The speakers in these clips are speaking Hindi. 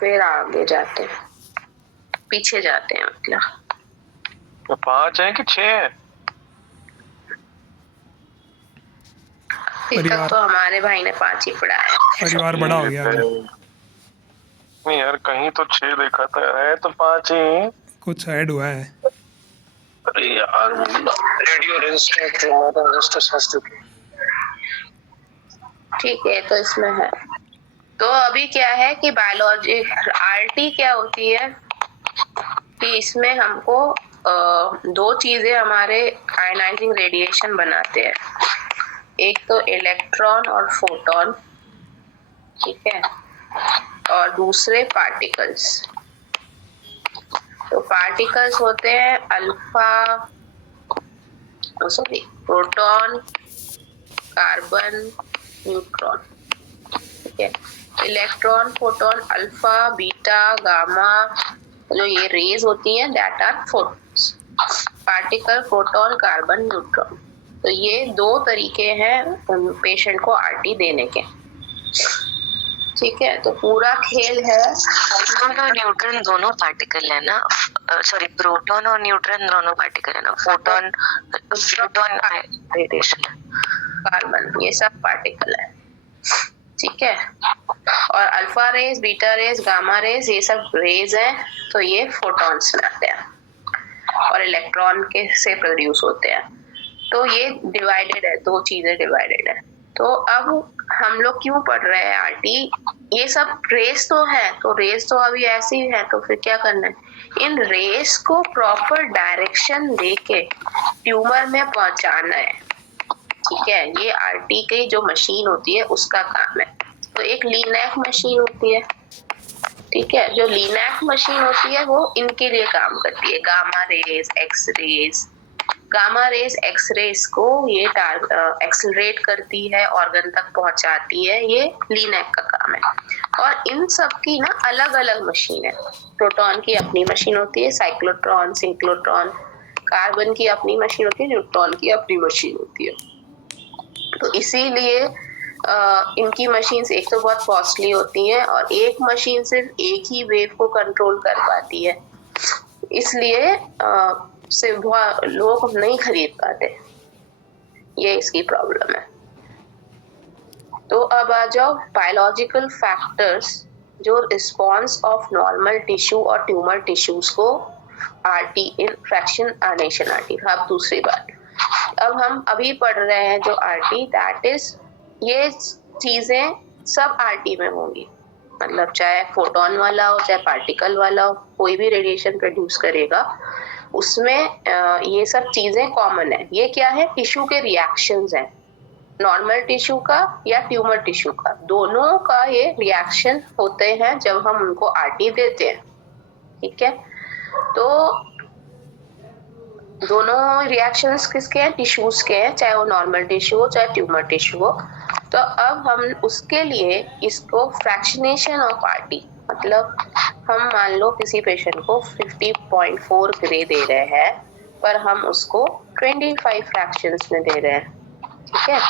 फिर आगे जाते हैं, पीछे जाते हैं मतलब। तो 5 है कि 6 है? अभी तक तो हमारे भाई ने 5 ही पढ़ाया। परिवार बड़ा हो गया अभी। नहीं यार, कहीं तो 6 देखा था, है तो 5 ही। कुछ ऐड हुआ है। अरे यार, रेडियो रेजिस्टेंस ठीक है, तो इसमें है। तो अभी क्या है कि बायोलॉजी आरटी क्या होती है कि इसमें हमको 2 चीजें हमारे आयनाइजिंग रेडिएशन बनाते हैं। एक तो इलेक्ट्रॉन और फोटॉन, ठीक है, और दूसरे पार्टिकल्स। तो पार्टिकल्स होते हैं alpha, sorry, proton, carbon, neutron, ठीक है। Electron, photon, alpha, beta, gamma, जो ये रेज होती हैं that are photons. Particle, proton, carbon, neutron. तो ये 2 तरीके हैं पेशेंट को आरटी देने के, ठीक है। तो पूरा खेल है। फोटॉन और न्यूट्रॉन दोनों पार्टिकल है ना? सॉरी, प्रोटॉन और न्यूट्रॉन दोनों पार्टिकल है ना? फोटॉन रेडिएशन, कार्बन, ये सब पार्टिकल है, ठीक है। और alpha rays, beta rays, gamma rays, ये सब रेज है। तो ये फोटॉन्स में आते हैं और इलेक्ट्रॉन के से प्रोड्यूस होते हैं। तो ये डिवाइडेड है, 2 चीजें डिवाइडेड है। तो अब हम लोग क्यों पढ़ रहे हैं आरटी? ये सब रेस तो है, तो रेस तो अभी ऐसी है, तो फिर क्या करना है, इन रेस को प्रॉपर डायरेक्शन देके ट्यूमर में पहुंचाना है, ठीक है। ये आरटी की जो मशीन होती है उसका काम है। तो एक लीनैक मशीन होती है, ठीक है। जो लीनैक मशीन होती है वो इनके लिए काम करती है, gamma rays, X rays. Gamma rays, X rays को ये एक्सलरेट करती है, ऑर्गन तक पहुंचाती है, ये लीनैक का काम है। और इन सब की ना अलग अलग मशीन है। प्रोटॉन की अपनी मशीन होती है, साइक्लोट्रॉन, सिंक्लोट्रॉन। कार्बन की अपनी मशीन होती है, न्यूट्रॉन की अपनी मशीन होती है। तो इसीलिए इनकी मशीन्स एक तो बहुत कॉस्टली होती हैं और एक मशीन सिर्फ एक ही वेव को कंट्रोल कर पाती है, इसलिए सिर्फ लोग नहीं खरीद पाते, ये इसकी प्रॉब्लम है। तो अब आ जाओ बायोलॉजिकल फैक्टर्स जो रिस्पॉन्स ऑफ नॉर्मल टिश्यू और ट्यूमर टिश्यूज को आरटी इन फ्रैक्शननेशन आरटी। अब दूसरी बात, अब हम अभी पढ़ रहे हैं जो आरटी, दैट इज ये चीजें सब आरटी में होंगी, मतलब चाहे फोटोन वाला हो चाहे पार्टिकल वाला हो, कोई भी रेडिएशन प्रोड्यूस करेगा उसमें ये सब चीजें कॉमन है। ये क्या है, टिश्यू के रिएक्शंस हैं, नॉर्मल टिश्यू का या ट्यूमर टिश्यू का, दोनों का ये रिएक्शन होते हैं जब हम उनको आरटी देते हैं, ठीक है। तो दोनों रिएक्शंस किसके हैं, टिश्यूज के हैं, चाहे वो नॉर्मल टिश्यू हो चाहे ट्यूमर टिश्यू हो। तो अब हम उसके लिए इसको फ्रैक्शनेशन ऑफ आरटी, मतलब हम मान लो किसी पेशेंट को 50.4 ग्रे दे रहे हैं पर हम उसको 25 फ्रैक्शंस में दे रहे हैं, ठीक है,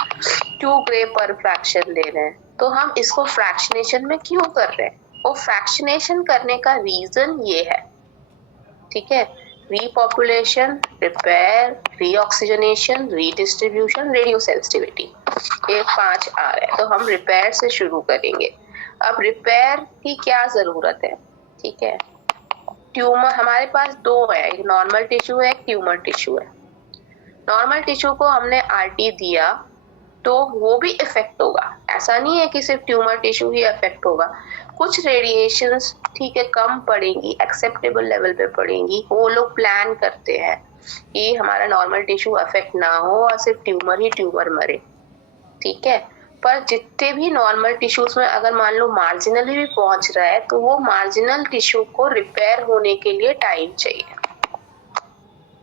2 ग्रे पर फ्रैक्शन दे रहे हैं। तो हम इसको फ्रैक्शनेशन में क्यों कर रहे हैं? वो फ्रैक्शनेशन करने का रीजन ये है, ठीक है, रीपॉपुलेशन, रिपेयर, रीऑक्सीजनेशन, रीडिस्ट्रीब्यूशन, रेडियो सेंसिटिविटी, ये 5 आ रहे हैं। तो हम रिपेयर से शुरू करेंगे। अब रिपेयर की क्या जरूरत है, ठीक है। ट्यूमर हमारे पास 2 है, एक नॉर्मल टिश्यू है, एक ट्यूमर टिश्यू है। नॉर्मल टिश्यू को हमने आरटी दिया तो वो भी इफेक्ट होगा, ऐसा नहीं है कि सिर्फ ट्यूमर टिश्यू ही इफेक्ट होगा। कुछ रेडिएशंस, ठीक है, कम पड़ेंगी, एक्सेप्टेबल लेवल पे पड़ेंगी, वो लोग प्लान करते हैं कि हमारा नॉर्मल टिश्यू अफेक्ट ना हो और सिर्फ ट्यूमर ही ट्यूमर मरे, ठीक है। पर जितने भी नॉर्मल टिश्यूज में अगर मान लो मार्जिनली भी पहुंच रहा है तो वो मार्जिनल टिश्यू को रिपेयर होने के लिए टाइम चाहिए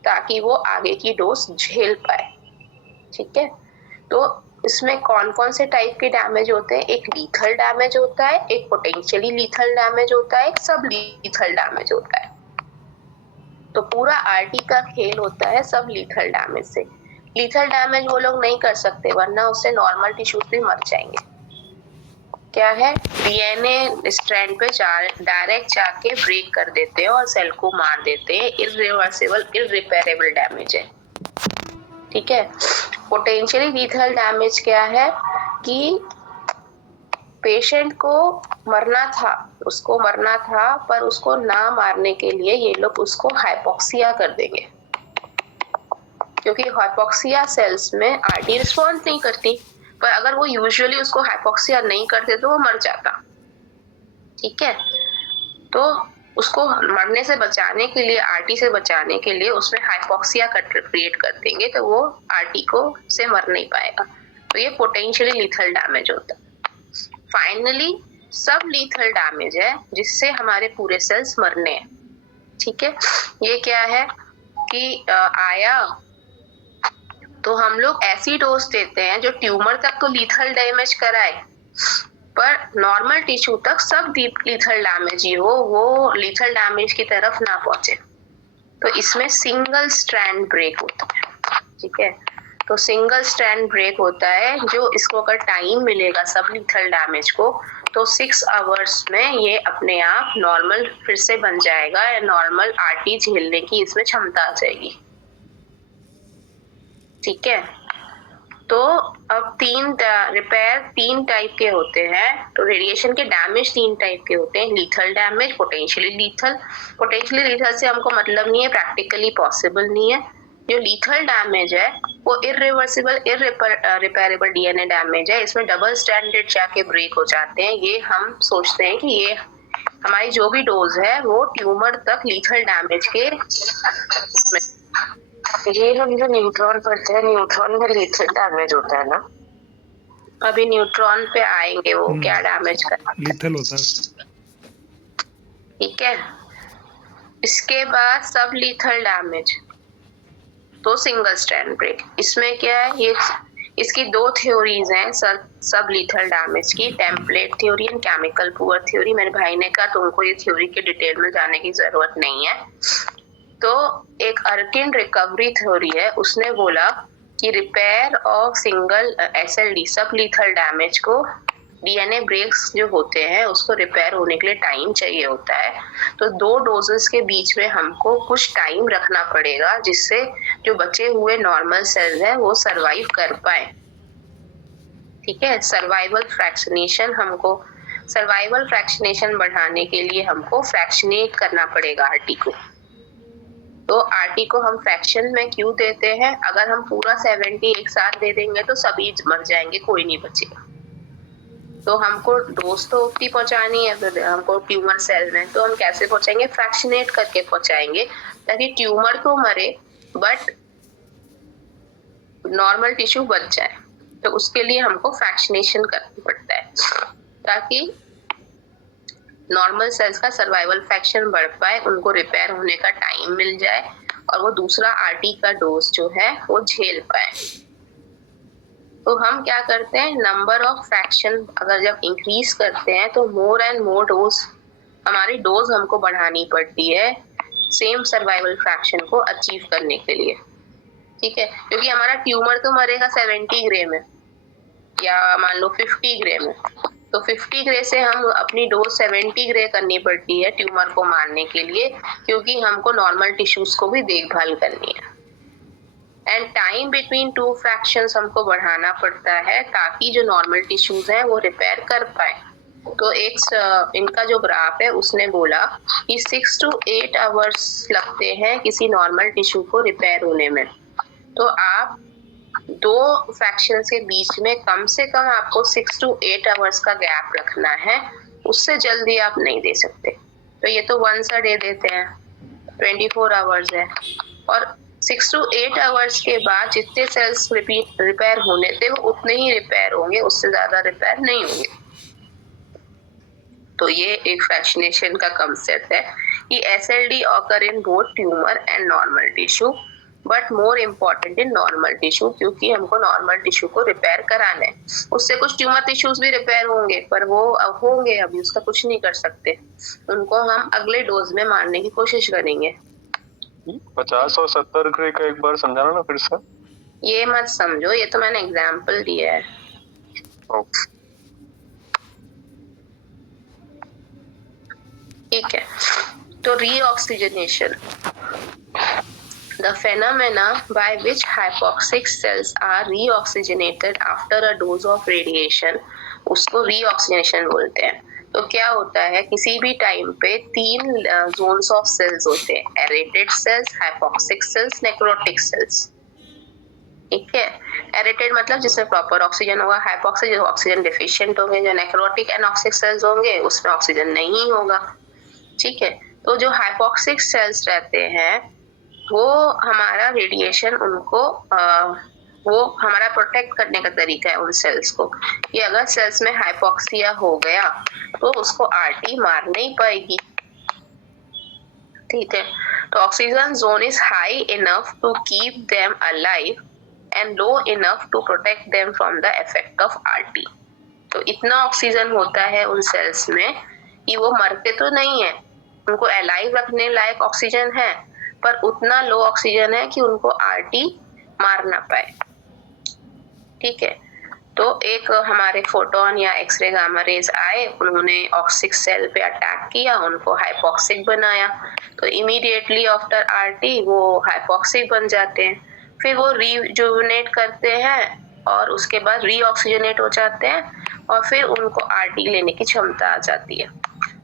ताकि वो आगे की डोज झेल पाए, ठीक है। तो इसमें कौन कौन से टाइप के डैमेज होते हैं, एक लीथल डैमेज होता है, एक पोटेंशियली लीथल डैमेज होता है, एक सब लीथल डैमेज होता है। तो पूरा आरटी का खेल होता है सब लीथल डैमेज से। लीथल डैमेज वो लोग नहीं कर सकते वरना उससे नॉर्मल टिश्यूज भी मर जाएंगे, क्या है, डीएनए स्ट्रैंड पे डायरेक्ट जाके ब्रेक कर देते हैं और सेल को मार देते हैं। इरिवर्सिबल इररिपेरेबल डैमेज है। ठीक है। पोटेंशियली लीथल डैमेज क्या है कि पेशेंट को उसको मरना था, पर उसको ना मारने के लिए ये लोग उसको हाइपोक्सिया कर देंगे, क्योंकि हाइपोक्सिया सेल्स में आरटी रिस्पॉन्ड नहीं करती। पर अगर वो यूजुअली उसको हाइपोक्सिया नहीं करते तो वो मर जाता। ठीक है। तो उसको मरने से बचाने के लिए, आरटी से बचाने के लिए उसमें हाइपोक्सिया क्रिएट कर देंगे, तो वो आरटी को से मर नहीं पाएगा। तो ये पोटेंशियली लीथल डैमेज होता है। फाइनली सब लीथल डैमेज है जिससे हमारे पूरे सेल्स मरने हैं। ठीक है। ये क्या है कि आया तो हम लोग ऐसी डोज देते हैं जो ट्यूमर तक तो लीथल डैमेज कराए, पर नॉर्मल टिश्यू तक सब लीथल डैमेज ही हो, वो लीथल डैमेज की तरफ ना पहुंचे। तो इसमें सिंगल स्ट्रैंड ब्रेक होता है। ठीक है। तो सिंगल स्ट्रैंड ब्रेक होता है, जो इसको अगर टाइम मिलेगा सब लीथल डैमेज को, तो 6 आवर्स में ये अपने आप नॉर्मल फिर से बन जाएगा, या नॉर्मल आरटी झेलने की इसमें क्षमता आ जाएगी। ठीक है। तो अब रिपेयर 3 टाइप के होते हैं। तो रेडिएशन के डैमेज 3 टाइप के होते हैं, lethal damage, potentially lethal. Potentially lethal से हमको मतलब नहीं है, प्रैक्टिकली पॉसिबल नहीं है। जो लीथल डैमेज है वो इरिवर्सिबल इररिपेरेबल डीएनए डैमेज है। इसमें डबल स्ट्रैंडेड जाके ब्रेक हो जाते हैं। ये हम सोचते हैं कि ये हमारी जो भी डोज है वो ट्यूमर तक लीथल डैमेज के ये हम जो न्यूट्रॉन पढ़ते हैं, न्यूट्रॉन में लीथल डैमेज होता है ना? अभी न्यूट्रॉन पे आएंगे वो क्या डैमेज कर लीथल होता है। ठीक है। इसके बाद सब लीथल डैमेज, तो सिंगल स्ट्रैंड ब्रेक। इसमें क्या है, ये इसकी 2 थ्योरीज हैं सब लीथल डैमेज की, template theory and chemical poor theory. मेरे भाई ने कहा तुमको ये थ्योरी के डिटेल में जाने की जरूरत नहीं है। तो एक अर्किन रिकवरी थ्योरी है, उसने बोला कि रिपेयर ऑफ सिंगल एसएलडी सब लीथल डैमेज को, डीएनए ब्रेक्स जो होते हैं उसको रिपेयर होने के लिए टाइम चाहिए होता है। तो 2 डोजेस के बीच में हमको कुछ टाइम रखना पड़ेगा, जिससे जो बचे हुए नॉर्मल सेल्स हैं वो सरवाइव कर पाए। ठीक है। सर्वाइवल फ्रैक्शनेशन बढ़ाने के लिए हमको फ्रैक्शनेट करना पड़ेगा आरटी को। तो आरटी को हम फ्रैक्शन में क्यों देते हैं? अगर हम पूरा 70 एक साथ दे देंगे तो सभी मर जाएंगे, कोई नहीं बचेगा। तो हमको डोज तो उतनी पहुंचानी है, फिर हमको ट्यूमर सेल में, तो हम कैसे पहुंचाएंगे? फ्रैक्शनेट करके पहुंचाएंगे, ताकि ट्यूमर तो मरे बट नॉर्मल टिश्यू बच जाए। तो उसके लिए हमको फ्रैक्शनेशन करना पड़ता है, ताकि नॉर्मल सेल्स का सर्वाइवल फ्रैक्शन बढ़ पाए, उनको रिपेयर होने का टाइम मिल जाए, और वो दूसरा आरटी का डोज जो है वो झेल पाए। तो हम क्या करते हैं, नंबर ऑफ फ्रैक्शन अगर जब इंक्रीज करते हैं तो मोर एंड मोर डोज, हमारी डोज हमको बढ़ानी पड़ती है सेम सर्वाइवल फ्रैक्शन को अचीव करने के लिए। ठीक है। क्योंकि हमारा ट्यूमर तो मरेगा 70 ग्रे में, या मान लो 50 ग्रे में, तो 50 ग्रे से हम अपनी डोज 70 ग्रे करनी पड़ती है ट्यूमर को मारने के लिए, क्योंकि हमको नॉर्मल टिश्यूज को भी देखभाल करनी है। एंड टाइम बिटवीन 2 फ्रैक्शंस हमको बढ़ाना पड़ता है, ताकि जो नॉर्मल टिश्यूज हैं वो रिपेयर कर पाए। तो एक इनका जो ग्राफ है उसने बोला कि 6 to 8 आवर्स लगते हैं किसी नॉर्मल टिश्यू को रिपेयर होने में। तो आप 2 फ्रैक्शंस के बीच में कम से कम आपको 6 to 8 आवर्स का गैप रखना है, उससे जल्दी आप नहीं दे सकते। तो ये तो 1 a day देते हैं, 24 आवर्स है, और 6 to 8 आवर्स के बाद जितने सेल्स रिपेयर होने थे वो उतने ही रिपेयर होंगे, उससे ज्यादा रिपेयर नहीं होंगे। तो ये एक फ्रैक्शनेशन का कंसेप्ट है कि SLD occur in both tumour and normal tissue, but more important in normal tissue, क्योंकि हमको नॉर्मल टिश्यू को रिपेयर कराना है। उससे कुछ ट्यूमर टिश्यूज भी रिपेयर होंगे, पर वो होंगे, अभी उसका कुछ नहीं कर सकते, उनको हम अगले डोज में मारने की कोशिश करेंगे। 50 और 70 ग्रे का एक बार समझाना ना फिर से। ये मत समझो, ये तो मैंने एग्जाम्पल दिया है। ठीक है, तो रीऑक्सीजनेशन, the phenomena by which hypoxic cells are reoxygenated after a dose of radiation, उसको रीऑक्सीजनेशन बोलते हैं। तो क्या होता है, किसी भी टाइम पे 3 जोन्स ऑफ सेल्स होते हैं, aerated cells, hypoxic cells, necrotic cells. ठीक है, एरेटेड मतलब जिसमें प्रॉपर ऑक्सीजन होगा, हाइपोक्सिक जो ऑक्सीजन डिफिशिएंट होंगे, जो नेक्रोटिक एनॉक्सिक सेल्स होंगे उसमें ऑक्सीजन नहीं होगा। ठीक है, तो जो हाइपोक्सिक सेल्स रहते हैं वो हमारा रेडिएशन उनको वो हमारा प्रोटेक्ट करने का तरीका है उन सेल्स को, कि अगर सेल्स में हाइपोक्सिया हो गया तो उसको आरटी मार नहीं पाएगी। ठीक है, तो oxygen zone is high enough to keep them alive and low enough to protect them from the effect of RT. तो इतना ऑक्सीजन होता है उन सेल्स में कि वो मरते तो नहीं है, उनको अलाइव रखने लायक ऑक्सीजन है, पर उतना लो ऑक्सीजन है कि उनको आरटी मार ना पाए। ठीक है, तो एक हमारे फोटोन या एक्सरे गामा रेज आए, उन्होंने ऑक्सिक सेल पे अटैक किया, उनको हाइपोक्सिक बनाया, तो इमीडिएटली आफ्टर आरटी वो हाइपोक्सिक बन जाते हैं, फिर वो रिजुविनेट करते हैं और उसके बाद रीऑक्सीजनेट हो जाते हैं और फिर उनको आरटी लेने की क्षमता आ जाती है।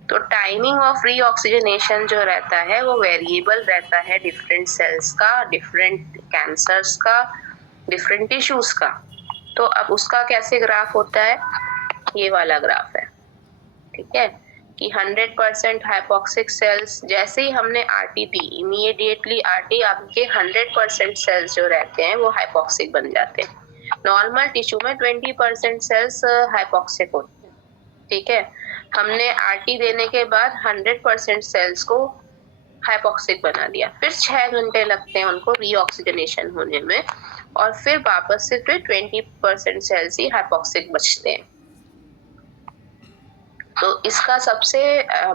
तो टाइमिंग ऑफ रीऑक्सीजनेशन जो रहता है वो वेरिएबल रहता है डिफरेंट सेल्स का, डिफरेंट कैंसर्स का, डिफरेंट टिश्यूज का। तो अब उसका कैसे ग्राफ होता है, ये वाला ग्राफ है। ठीक है, कि 100% हाइपोक्सिक सेल्स, जैसे ही हमने आरटी दी इमीडिएटली आरटी आपके 100% सेल्स जो रहते हैं वो हाइपोक्सिक बन जाते हैं। नॉर्मल टिश्यू में 20% सेल्स हाइपोक्सिक होते हैं। ठीक है, हमने आरटी देने के बाद 100% सेल्स को हाइपोक्सिक बना दिया, फिर 6 घंटे लगते हैं उनको रीऑक्सीजनेशन होने में और फिर वापस से फिर 20% सेल्स ही हाइपोक्सिक बचते हैं। तो इसका सबसे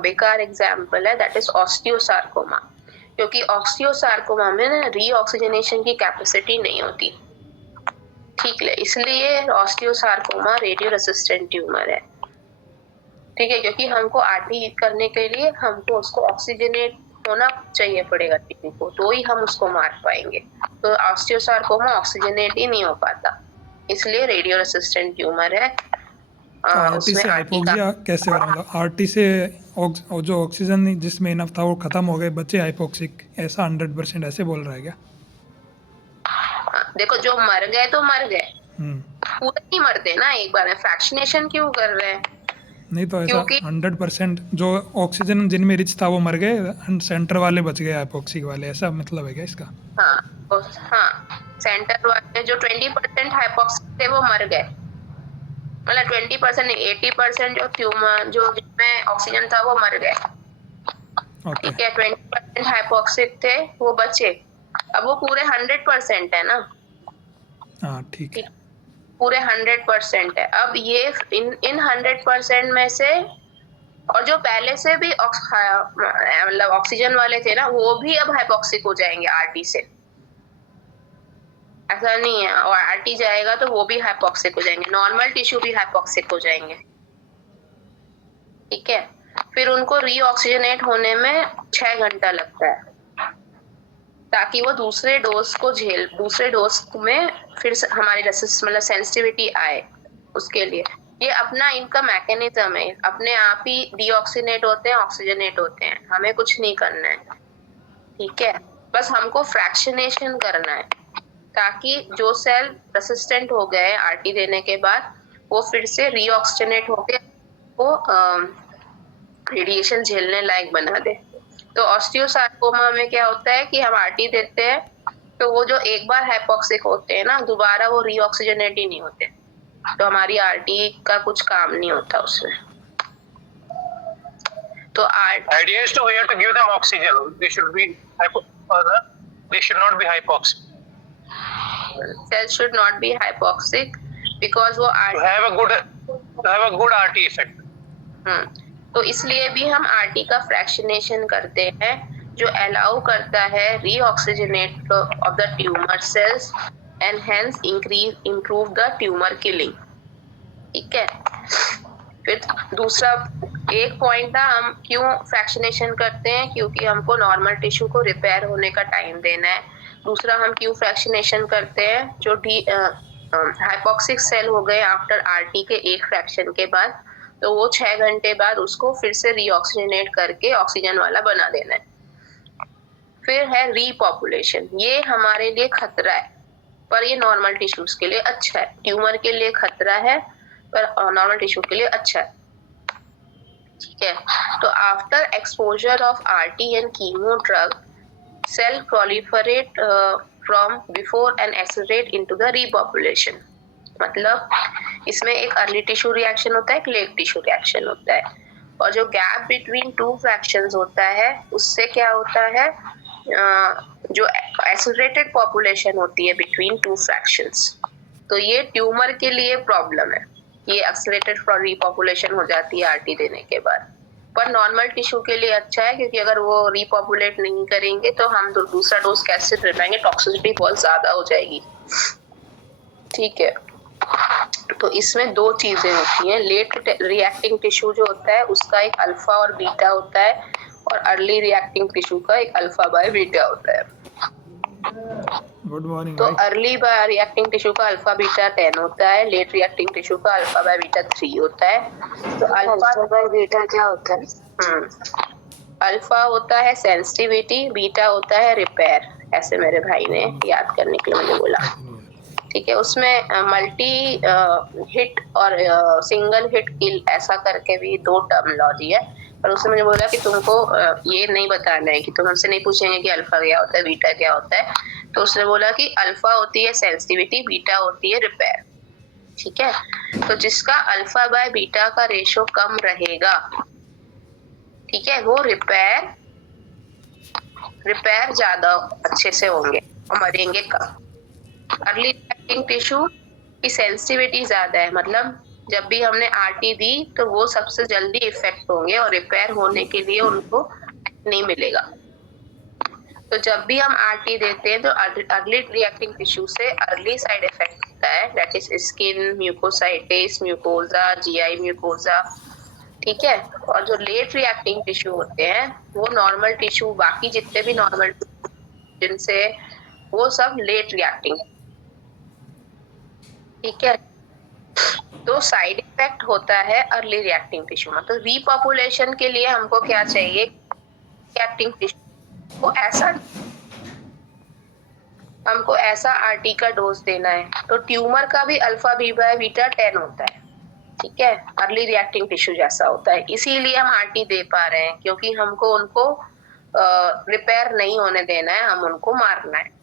बेकार एग्जाम्पल है दैट इज ऑस्टियोसार्कोमा, क्योंकि ऑस्टियोसार्कोमा में ना रीऑक्सीजनेशन की कैपेसिटी नहीं होती। ठीक है, इसलिए ऑस्टियोसार्कोमा रेडियो रेसिस्टेंट ट्यूमर है। ठीक है, क्योंकि हमको आरटी करने के लिए हमको उसको ऑक्सीजनेट होना चाहिए पड़ेगा टिश्यू को, तो ही हम उसको मार पाएंगे। तो ऑस्टियोसार्कोमा ऑक्सीजनेट ही नहीं हो पाता, इसलिए रेडियो रेसिस्टेंट ट्यूमर है। आरटी से हाइपोक्सिया कैसे हो रहा, मतलब आरटी से जो ऑक्सीजन जिसमें इनफ था वो खत्म हो गए, बचे हाइपोक्सिक, ऐसा 100% ऐसे बोल रहा है क्या? देखो, जो मर गए तो मर गए, पूरे नहीं मरते ना एक बार में, फ्रैक्शनेशन क्यों कर रहे हैं? नहीं तो ऐसा 100% जो ऑक्सीजन जिनमें रिच था वो मर गए, सेंटर वाले बच गए हाइपोक्सिक वाले, ऐसा मतलब है क्या इसका? हाँ, सेंटर वाले जो 20% हाइपोक्सिक थे वो मर गए, मतलब 20% नहीं 80% जो ट्यूमर जो जिसमें ऑक्सीजन था वो मर गए। ठीक है, 20% हाइपोक्सिक थे वो बचे, अब वो पूरे 100% है ना। हाँ ठीक है, पूरे 100% है। अब ये इन 100% में से, और जो पहले से भी मतलब ऑक्सीजन वाले थे ना, वो भी अब हाइपोक्सिक हो जाएंगे आरटी से, ऐसा नहीं है। और आरटी जाएगा तो वो भी हाइपोक्सिक हो जाएंगे, नॉर्मल टिश्यू भी हाइपोक्सिक हो जाएंगे। ठीक है, फिर उनको रीऑक्सीजनेट होने में 6 घंटा लगता है, ताकि वो दूसरे डोज में फिर हमारी मतलब सेंसिटिविटी आए उसके लिए। ये अपना इनका मैकेनिज्म है, अपने आप ही डीऑक्सीनेट होते हैं, ऑक्सीजनेट होते हैं, हमें कुछ नहीं करना है। ठीक है, बस हमको फ्रैक्शनेशन करना है, ताकि जो सेल रेसिस्टेंट हो गए आरटी देने के बाद वो फिर से रीऑक्सीजनेट होके वो रेडिएशन झेलने लायक बना दे। तो ऑस्टियोसार्कोमा में क्या होता है कि हम आरटी देते हैं तो वो जो एक बार हाइपोक्सिक होते हैं ना, दोबारा वो रीऑक्सीजनेट ही नहीं होते, तो हमारी आरटी का कुछ काम नहीं होता उसमें। तो idea is to we have to give them oxygen. They should not be hypoxic. Cells should not be hypoxic because वो to have a good RT effect. तो इसलिए भी हम आरटी का फ्रैक्शनेशन करते हैं, जो अलाउ करता है reoxygenate of the tumour cells and hence improve the tumour killing. ठीक है, फिर दूसरा एक पॉइंट था, हम क्यों फ्रैक्शनेशन करते हैं, क्योंकि हमको नॉर्मल टिश्यू को रिपेयर होने का टाइम देना है। दूसरा, हम क्यों फ्रैक्शनेशन करते हैं, जो हाइपोक्सिक सेल हो गए आफ्टर आरटी के एक फ्रैक्शन के बाद, तो वो 6 घंटे बाद उसको फिर से रीऑक्सीजनेट करके ऑक्सीजन वाला बना देना है। फिर है रीपॉपुलेशन, ये हमारे लिए खतरा है, पर ये नॉर्मल टिश्यूज के लिए अच्छा है। ट्यूमर के लिए खतरा है, पर नॉर्मल टिश्यू के लिए अच्छा है। ठीक है, तो after exposure of RT and chemo drug, cell proliferate from before and accelerate into the repopulation. मतलब इसमें एक अर्ली टिश्यू रिएक्शन होता है, एक लेट टिश्यू रिएक्शन होता है, और जो गैप बिटवीन टू फ्रैक्शंस होता है उससे क्या होता है, जो एक्सेलरेटेड पॉपुलेशन होती है बिटवीन टू फ्रैक्शंस, तो ये ट्यूमर के लिए प्रॉब्लम है। ये एक्सेलरेटेड रीपॉपुलेशन हो जाती है आरटी देने के बाद, पर नॉर्मल टिश्यू के लिए अच्छा है, क्योंकि अगर वो रीपॉपुलेट नहीं करेंगे तो हम दूसरा डोज कैसे दे पाएंगे, टॉक्सिसिटी बहुत ज्यादा हो जाएगी। ठीक है, तो इसमें दो चीजें होती हैं। लेट रिएक्टिंग टिश्यू जो होता है उसका एक अल्फा और बीटा होता है, और अर्ली रिएक्टिंग टिश्यू का एक अल्फा बाय बीटा होता है। Good morning. तो अर्ली बाय रिएक्टिंग टिश्यू का अल्फा बीटा 10 होता है, लेट रिएक्टिंग टिश्यू का अल्फा बाय बीटा 3 होता है। तो अल्फा बाय बीटा क्या होता है? अल्फा होता है सेंसिटिविटी, बीटा होता है रिपेयर, ऐसे मेरे भाई ने याद करने के लिए मुझे बोला। ठीक है, उसमें मल्टी हिट और सिंगल हिट किल ऐसा करके भी दो टर्मिनोलॉजी है, पर उसने मुझे बोला कि तुमको ये नहीं बताना है, कि तुम हमसे नहीं पूछेंगे कि अल्फा क्या होता है, बीटा क्या होता है। तो उसने बोला कि अल्फा होती है सेंसिटिविटी, बीटा होती है रिपेयर। ठीक है, तो जिसका अल्फा बाय बीटा का रेशो कम रहेगा, ठीक है, वो रिपेयर ज्यादा अच्छे से होंगे और मरेंगे कम। अर्ली रिएक्टिंग टिश्यू की सेंसिटिविटी ज्यादा है, मतलब जब भी हमने आरटी दी तो वो सबसे जल्दी इफेक्ट होंगे और रिपेयर होने के लिए उनको नहीं मिलेगा। तो जब भी हम आरटी देते हैं तो अर्ली रिएक्टिंग टिश्यू से अर्ली साइड इफेक्ट होता है, that is skin, mucositis, mucosa, GI mucosa. ठीक है, और जो लेट रिएक्टिंग टिश्यू होते हैं वो नॉर्मल टिश्यू, बाकी जितने भी नॉर्मल जिनसे, वो सब लेट रिएक्टिंग। ठीक है, तो साइड इफेक्ट होता है अर्ली रिएक्टिंग टिश्यू में। तो रीपॉपुलेशन के लिए हमको क्या चाहिए, रिएक्टिंग टिश्यू को हमको ऐसा आरटी का डोज देना है। तो ट्यूमर का भी अल्फा बी बाय बीटा 10 होता है। ठीक है, अर्ली रिएक्टिंग टिश्यू जैसा होता है, इसीलिए हम आरटी दे पा रहे हैं, क्योंकि हमको उनको रिपेयर नहीं होने देना है, हम उनको मारना है।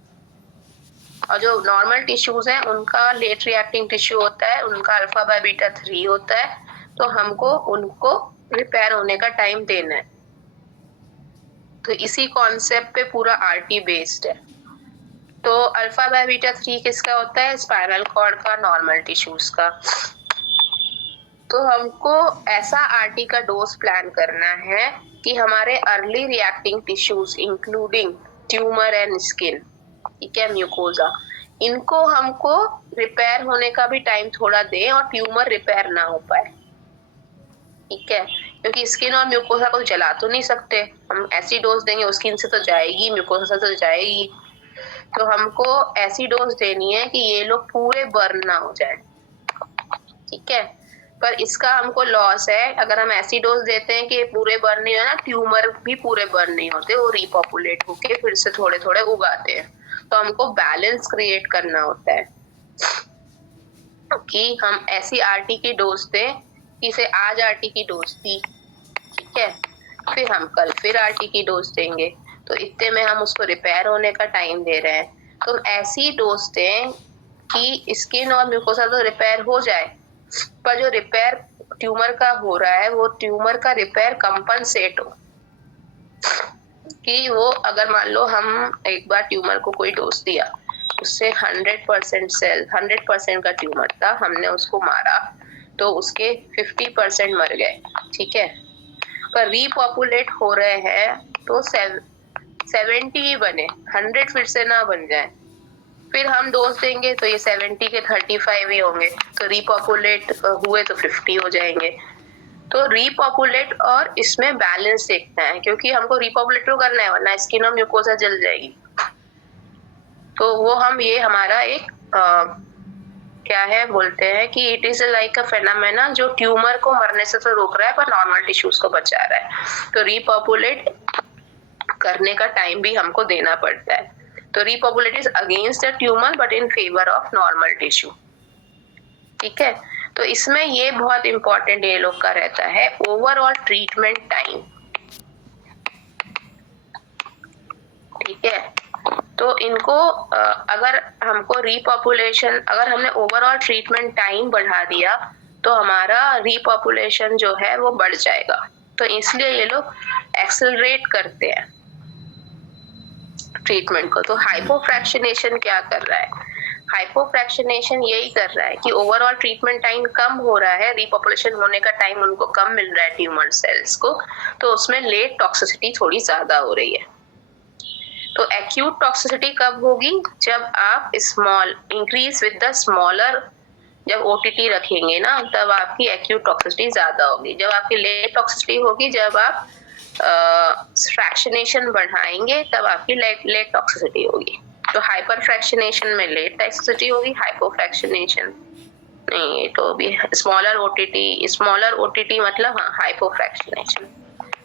और जो नॉर्मल टिश्यूज हैं उनका लेट रिएक्टिंग टिश्यू होता है, उनका अल्फा बाय बीटा 3 होता है, तो हमको उनको रिपेयर होने का टाइम देना है। तो इसी कॉन्सेप्ट पे पूरा आरटी बेस्ड है। तो अल्फा बाय बीटा 3 किसका होता है, स्पाइनल कॉर्ड का, नॉर्मल टिश्यूज का। तो हमको ऐसा आरटी का डोज प्लान करना है कि हमारे early reacting tissues including tumour and skin, ठीक है, म्यूकोजा, इनको हमको रिपेयर होने का भी टाइम थोड़ा दें और ट्यूमर रिपेयर ना हो पाए। ठीक है, क्योंकि स्किन और म्यूकोजा को जला तो नहीं सकते, हम ऐसी डोज देंगे, स्किन से तो जाएगी, म्यूकोजा से तो जाएगी। तो हमको ऐसी डोज देनी है कि ये लोग पूरे बर्न ना हो जाए। ठीक है, पर इसका हमको लॉस है, अगर हम ऐसी डोज देते हैं कि पूरे बर्न नहीं हो ना, ट्यूमर भी पूरे बर्न नहीं होते, वो रिपॉपुलेट होके फिर से थोड़े थोड़े उगाते हैं। तो हमको बैलेंस क्रिएट करना होता है कि हम ऐसी आरटी की डोज दें, इसे आज आरटी की डोज दी, ठीक है, फिर हम कल फिर आरटी की डोज देंगे, तो इतने में हम उसको रिपेयर होने का टाइम दे रहे हैं। तो ऐसी डोज दें कि स्किन और म्यूकोसा तो रिपेयर हो जाए, पर जो रिपेयर ट्यूमर का हो रहा है वो ट्यूमर का रिपेयर कंपनसेट हो, कि वो अगर मान लो हम एक बार ट्यूमर को कोई डोज दिया, उससे 100% सेल, 100% का ट्यूमर था, हमने उसको मारा तो उसके 50% मर गए। ठीक है, पर रीपॉपुलेट हो रहे हैं तो 70 ही बने, 100 फिर से ना बन जाए। फिर हम डोज देंगे तो ये 70 के 35 ही होंगे, तो रीपॉपुलेट हुए तो 50 हो जाएंगे। तो रीपॉपुलेट और इसमें बैलेंस देखना है, क्योंकि हमको रीपॉपुलेट तो करना है वरना स्किन और म्यूकोसा जल जाएगी। तो वो हम ये हमारा एक क्या है बोलते हैं कि it is like a phenomena जो ट्यूमर को मरने से तो रोक रहा है पर नॉर्मल टिश्यूज को बचा रहा है। तो रीपॉपुलेट करने का टाइम भी हमको देना पड़ता है। तो रीपॉपुलेट is against the tumour but in favour of normal tissue. ठीक है, तो इसमें ये बहुत इंपॉर्टेंट ये लोग का रहता है ओवरऑल ट्रीटमेंट टाइम। ठीक है, तो इनको अगर हमको रीपॉपुलेशन, अगर हमने ओवरऑल ट्रीटमेंट टाइम बढ़ा दिया तो हमारा रीपॉपुलेशन जो है वो बढ़ जाएगा। तो इसलिए ये लोग एक्सेलरेट करते हैं ट्रीटमेंट को। तो हाइपोफ्रैक्शनेशन क्या कर रहा है? हाइपोफ्रैक्शनेशन यही कर रहा है कि ओवरऑल ट्रीटमेंट टाइम कम हो रहा है, रीपॉपुलेशन होने का टाइम उनको कम मिल रहा है ट्यूमर सेल्स को, तो उसमें लेट टॉक्सिसिटी थोड़ी ज्यादा हो रही है। तो एक्यूट टॉक्सिसिटी कब होगी? जब आप small increase with the smaller, जब ओटीटी रखेंगे ना तब आपकी एक्यूट टॉक्सिसिटी ज्यादा होगी। जब आपकी लेट टॉक्सिसिटी होगी जब आप फ्रैक्शनेशन बढ़ाएंगे तब आपकी लेट टॉक्सिसिटी होगी। तो हाइपर फ्रैक्शनेशन में लेट टॉक्सिसिटी होगी, हाइपोफ्रैक्शनेशन नहीं, तो भी स्मॉलर ओटीटी मतलब हाँ हाइपोफ्रैक्शनेशन।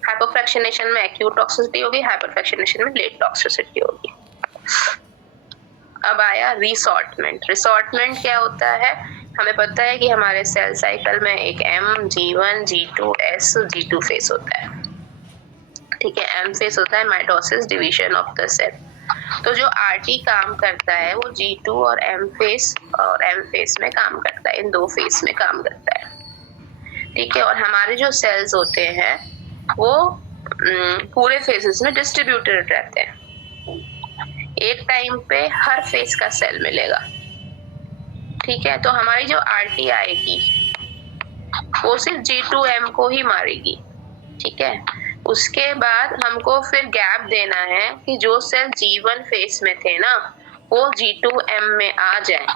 हाइपोफ्रैक्शनेशन में एक्यूट टॉक्सिसिटी होगी, हाइपरफ्रैक्शनेशन में लेट टॉक्सिसिटी होगी। अब आया रिसॉर्टमेंट। रिसॉर्टमेंट क्या होता है? हमें पता है कि हमारे सेल साइकिल में एक M, G1, G2, S, G2 face होता है। ठीक है, M फेस होता है mitosis, division of the cell. तो जो RT काम करता है वो G2 और M फेस में काम करता है, इन दो फेस में काम करता है। ठीक है, और हमारे जो सेल्स होते हैं वो पूरे फेजेस में डिस्ट्रीब्यूटेड रहते हैं। एक टाइम पे हर फेस का सेल मिलेगा। ठीक है, तो हमारी जो RT आएगी वो सिर्फ G2M को ही मारेगी। ठीक है, उसके बाद हमको फिर गैप देना है कि जो सेल G1 फेस में थे ना वो G2M में आ जाए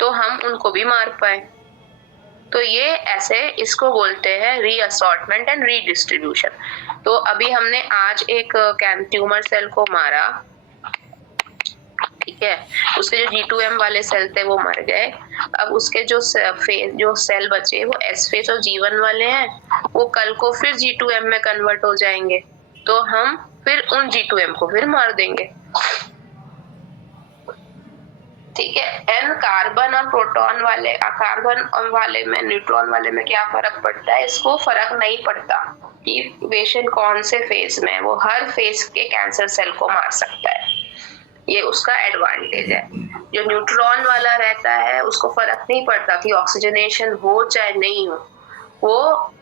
तो हम उनको भी मार पाए। तो ये ऐसे इसको बोलते हैं रीअसॉर्टमेंट एंड रीडिस्ट्रीब्यूशन। तो अभी हमने आज एक ट्यूमर सेल को मारा, ठीक है, उसके जो G2M वाले सेल थे वो मर गए। अब उसके जो सेल बचे वो S फेस और G1 वाले हैं, वो कल को फिर G2M में कन्वर्ट हो जाएंगे, तो हम फिर उन G2M को फिर मार देंगे। ठीक है, एन कार्बन और प्रोटॉन वाले, कार्बन वाले में न्यूट्रॉन वाले में क्या फर्क पड़ता है? इसको फर्क नहीं पड़ता कि पेशेंट कौन से फेज में है, वो हर फेज के कैंसर सेल को मार सकता है, ये उसका एडवांटेज है। जो न्यूट्रॉन वाला रहता है उसको फर्क नहीं पड़ता कि ऑक्सीजनेशन हो चाहे नहीं हो, वो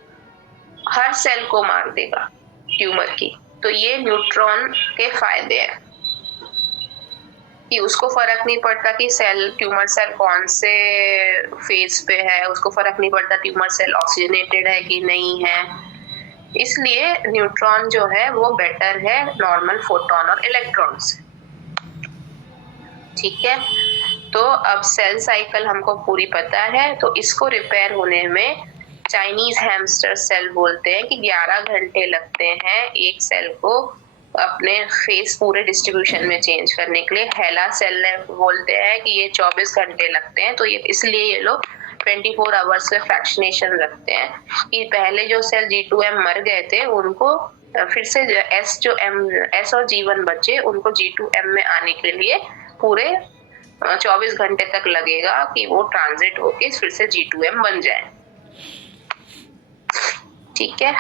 हर सेल को मार देगा ट्यूमर की। तो ये न्यूट्रॉन के फायदे हैं कि उसको फर्क नहीं पड़ता कि ट्यूमर सेल कौन से फेज पे है, उसको फर्क नहीं पड़ता ट्यूमर सेल ऑक्सीजनेटेड है कि नहीं है। इसलिए न्यूट्रॉन जो है वो बेटर है नॉर्मल फोटॉन और इलेक्ट्रॉन से। ठीक है, तो अब सेल साइकिल हमको पूरी पता है। तो इसको रिपेयर होने में चाइनीज हैमस्टर सेल बोलते हैं कि 11 घंटे लगते हैं एक सेल को अपने फेस पूरे डिस्ट्रीब्यूशन में चेंज करने के लिए। हेला सेल बोलते हैं कि ये 24 घंटे लगते हैं। तो ये इसलिए ये लोग 24 आवर्स में फ्रैक्शनेशन रखते हैं कि पहले जो सेल G2M मर गए थे उनको फिर से S और G1 बचे, उनको G2M में आने के लिए पूरे 24 घंटे तक लगेगा कि वो ट्रांजिट होके फिर से G2M बन जाए। ठीक है,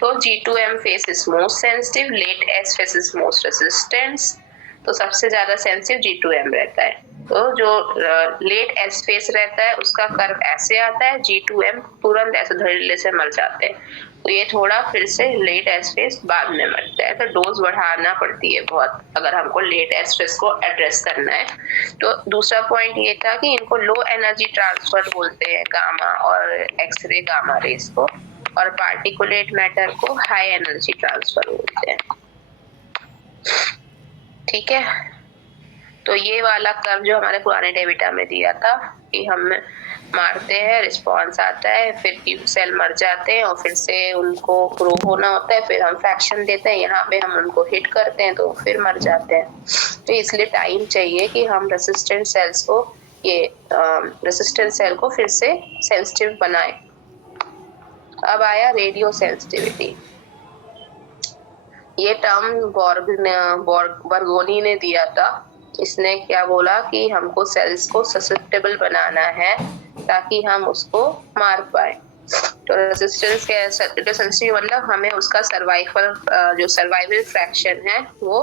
तो G2M phase is most sensitive, late S phase is most resistance. तो सबसे ज्यादा सेंसिटिव G2M रहता है। तो जो लेट S फेस रहता है उसका कर्व ऐसे आता है, G2M तुरंत ऐसे धड़ल्ले से मर जाते हैं। तो ये थोड़ा फिर से लेट S फेस बाद में मरता है, तो डोज बढ़ाना पड़ती है बहुत अगर हमको लेट S फेस को एड्रेस करना है। तो दूसरा पॉइंट ये था कि इनको लो एनर्जी ट्रांसफर बोलते हैं, गामा और एक्सरे गामा रेस को, और पार्टिकुलेट मैटर को हाई एनर्जी ट्रांसफर बोलते हैं। ठीक है, तो ये वाला कर्व जो हमारे पुराने डेटा में दिया था कि हम मारते हैं, रिस्पॉन्स आता है, फिर सेल मर जाते हैं और फिर से उनको ग्रो होना होता है, फिर हम फ्रैक्शन देते हैं, यहाँ पे हम उनको हिट करते हैं तो फिर मर जाते हैं। तो इसलिए टाइम चाहिए कि हम रेसिस्टेंट सेल्स को रेसिस्टेंट सेल को फिर से सेंसिटिव बनाए। अब आया रेडियो सेंसिटिविटी। ये टर्म बर्गोनी ने दिया था। इसने क्या बोला कि हमको सेल्स को ससेप्टेबल बनाना है ताकि हम उसको मार पाए। तो रेजिस्टेंस सेंसिटिव मतलब हमें उसका सर्वाइवल फ्रैक्शन है वो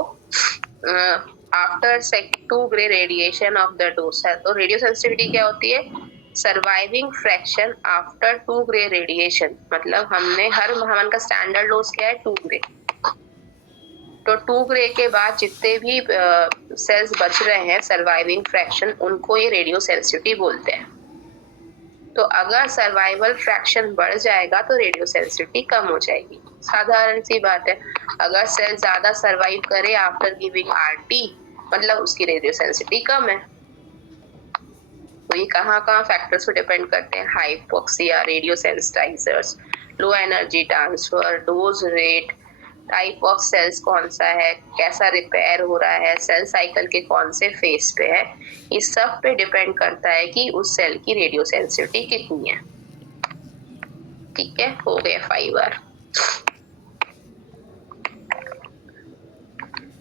after 2 grey radiation of the dose है। तो रेडियो सेंसिटिविटी क्या होती है? Surviving fraction after 2 grey radiation. मतलब हमने हर हवन का स्टैंडर्ड डोज क्या है? 2 ग्रे। तो 2 ग्रे के बाद जितने भी सेल्स बच रहे हैं सर्वाइविंग फ्रैक्शन, उनको ये रेडियो सेंसिटिविटी बोलते हैं। तो अगर सर्वाइवल फ्रैक्शन बढ़ जाएगा तो रेडियो सेंसिटिविटी कम हो जाएगी। साधारण सी बात है, अगर सेल ज्यादा सर्वाइव करे आफ्टर गिविंग आरटी, मतलब उसकी रेडियो सेंसिटिविटी कम है। तो ये कहाँ फैक्टर्स पे डिपेंड करते हैं? Hypoxia, radio sensitizers, low energy transfer, dose rate, type of cells कौन सा है, कैसा रिपेयर हो रहा है, सेल साइकिल के कौन से फेज पे है, इस सब पे डिपेंड करता है कि उस सेल की रेडियो सेंसिटिविटी कितनी है। ठीक है, हो गए 5 बार।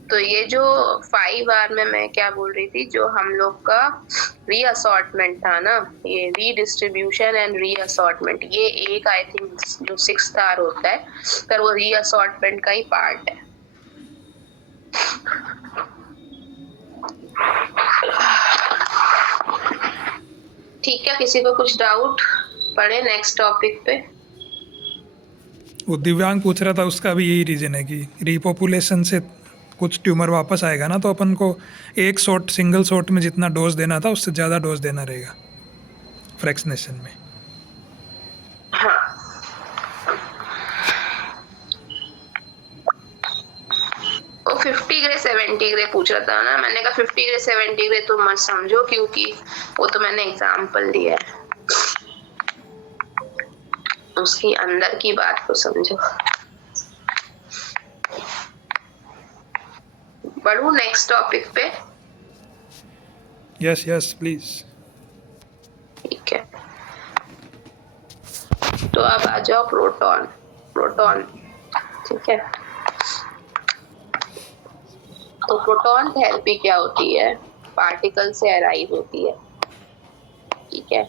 तो ये जो 5 बार में मैं क्या बोल रही थी, जो हम लोग का रीअसॉर्टमेंट था ना, ये रीडिस्ट्रीब्यूशन एंड रीअसॉर्टमेंट, ये एक आई थिंक जो 6th आर होता है, पर वो रीअसॉर्टमेंट का ही पार्ट है। ठीक है, किसी को कुछ डाउट? पढ़े नेक्स्ट टॉपिक पे। वो दिव्यांग पूछ रहा था, उसका भी यही रीज़न है कि रीपॉपुलेशन से कुछ ट्यूमर वापस आएगा ना, तो अपन को एक शॉट, सिंगल शॉट में जितना डोज देना था उससे ज़्यादा डोज देना रहेगा फ्रैक्शनेशन में। हाँ, वो 50 ग्रे 70 ग्रे पूछ रहा था ना, मैंने कहा 50 ग्रे 70 ग्रे तो मत समझो, क्योंकि वो तो मैंने एग्जाम्पल दिया है, उसकी अंदर की बात को समझो। बढ़ू नेक्स्ट टॉपिक पे। Yes yes please. ठीक है, तो अब आ जाओ प्रोटॉन। ठीक है, तो प्रोटॉन थेरेपी क्या होती है? पार्टिकल से अराइज होती है। ठीक है,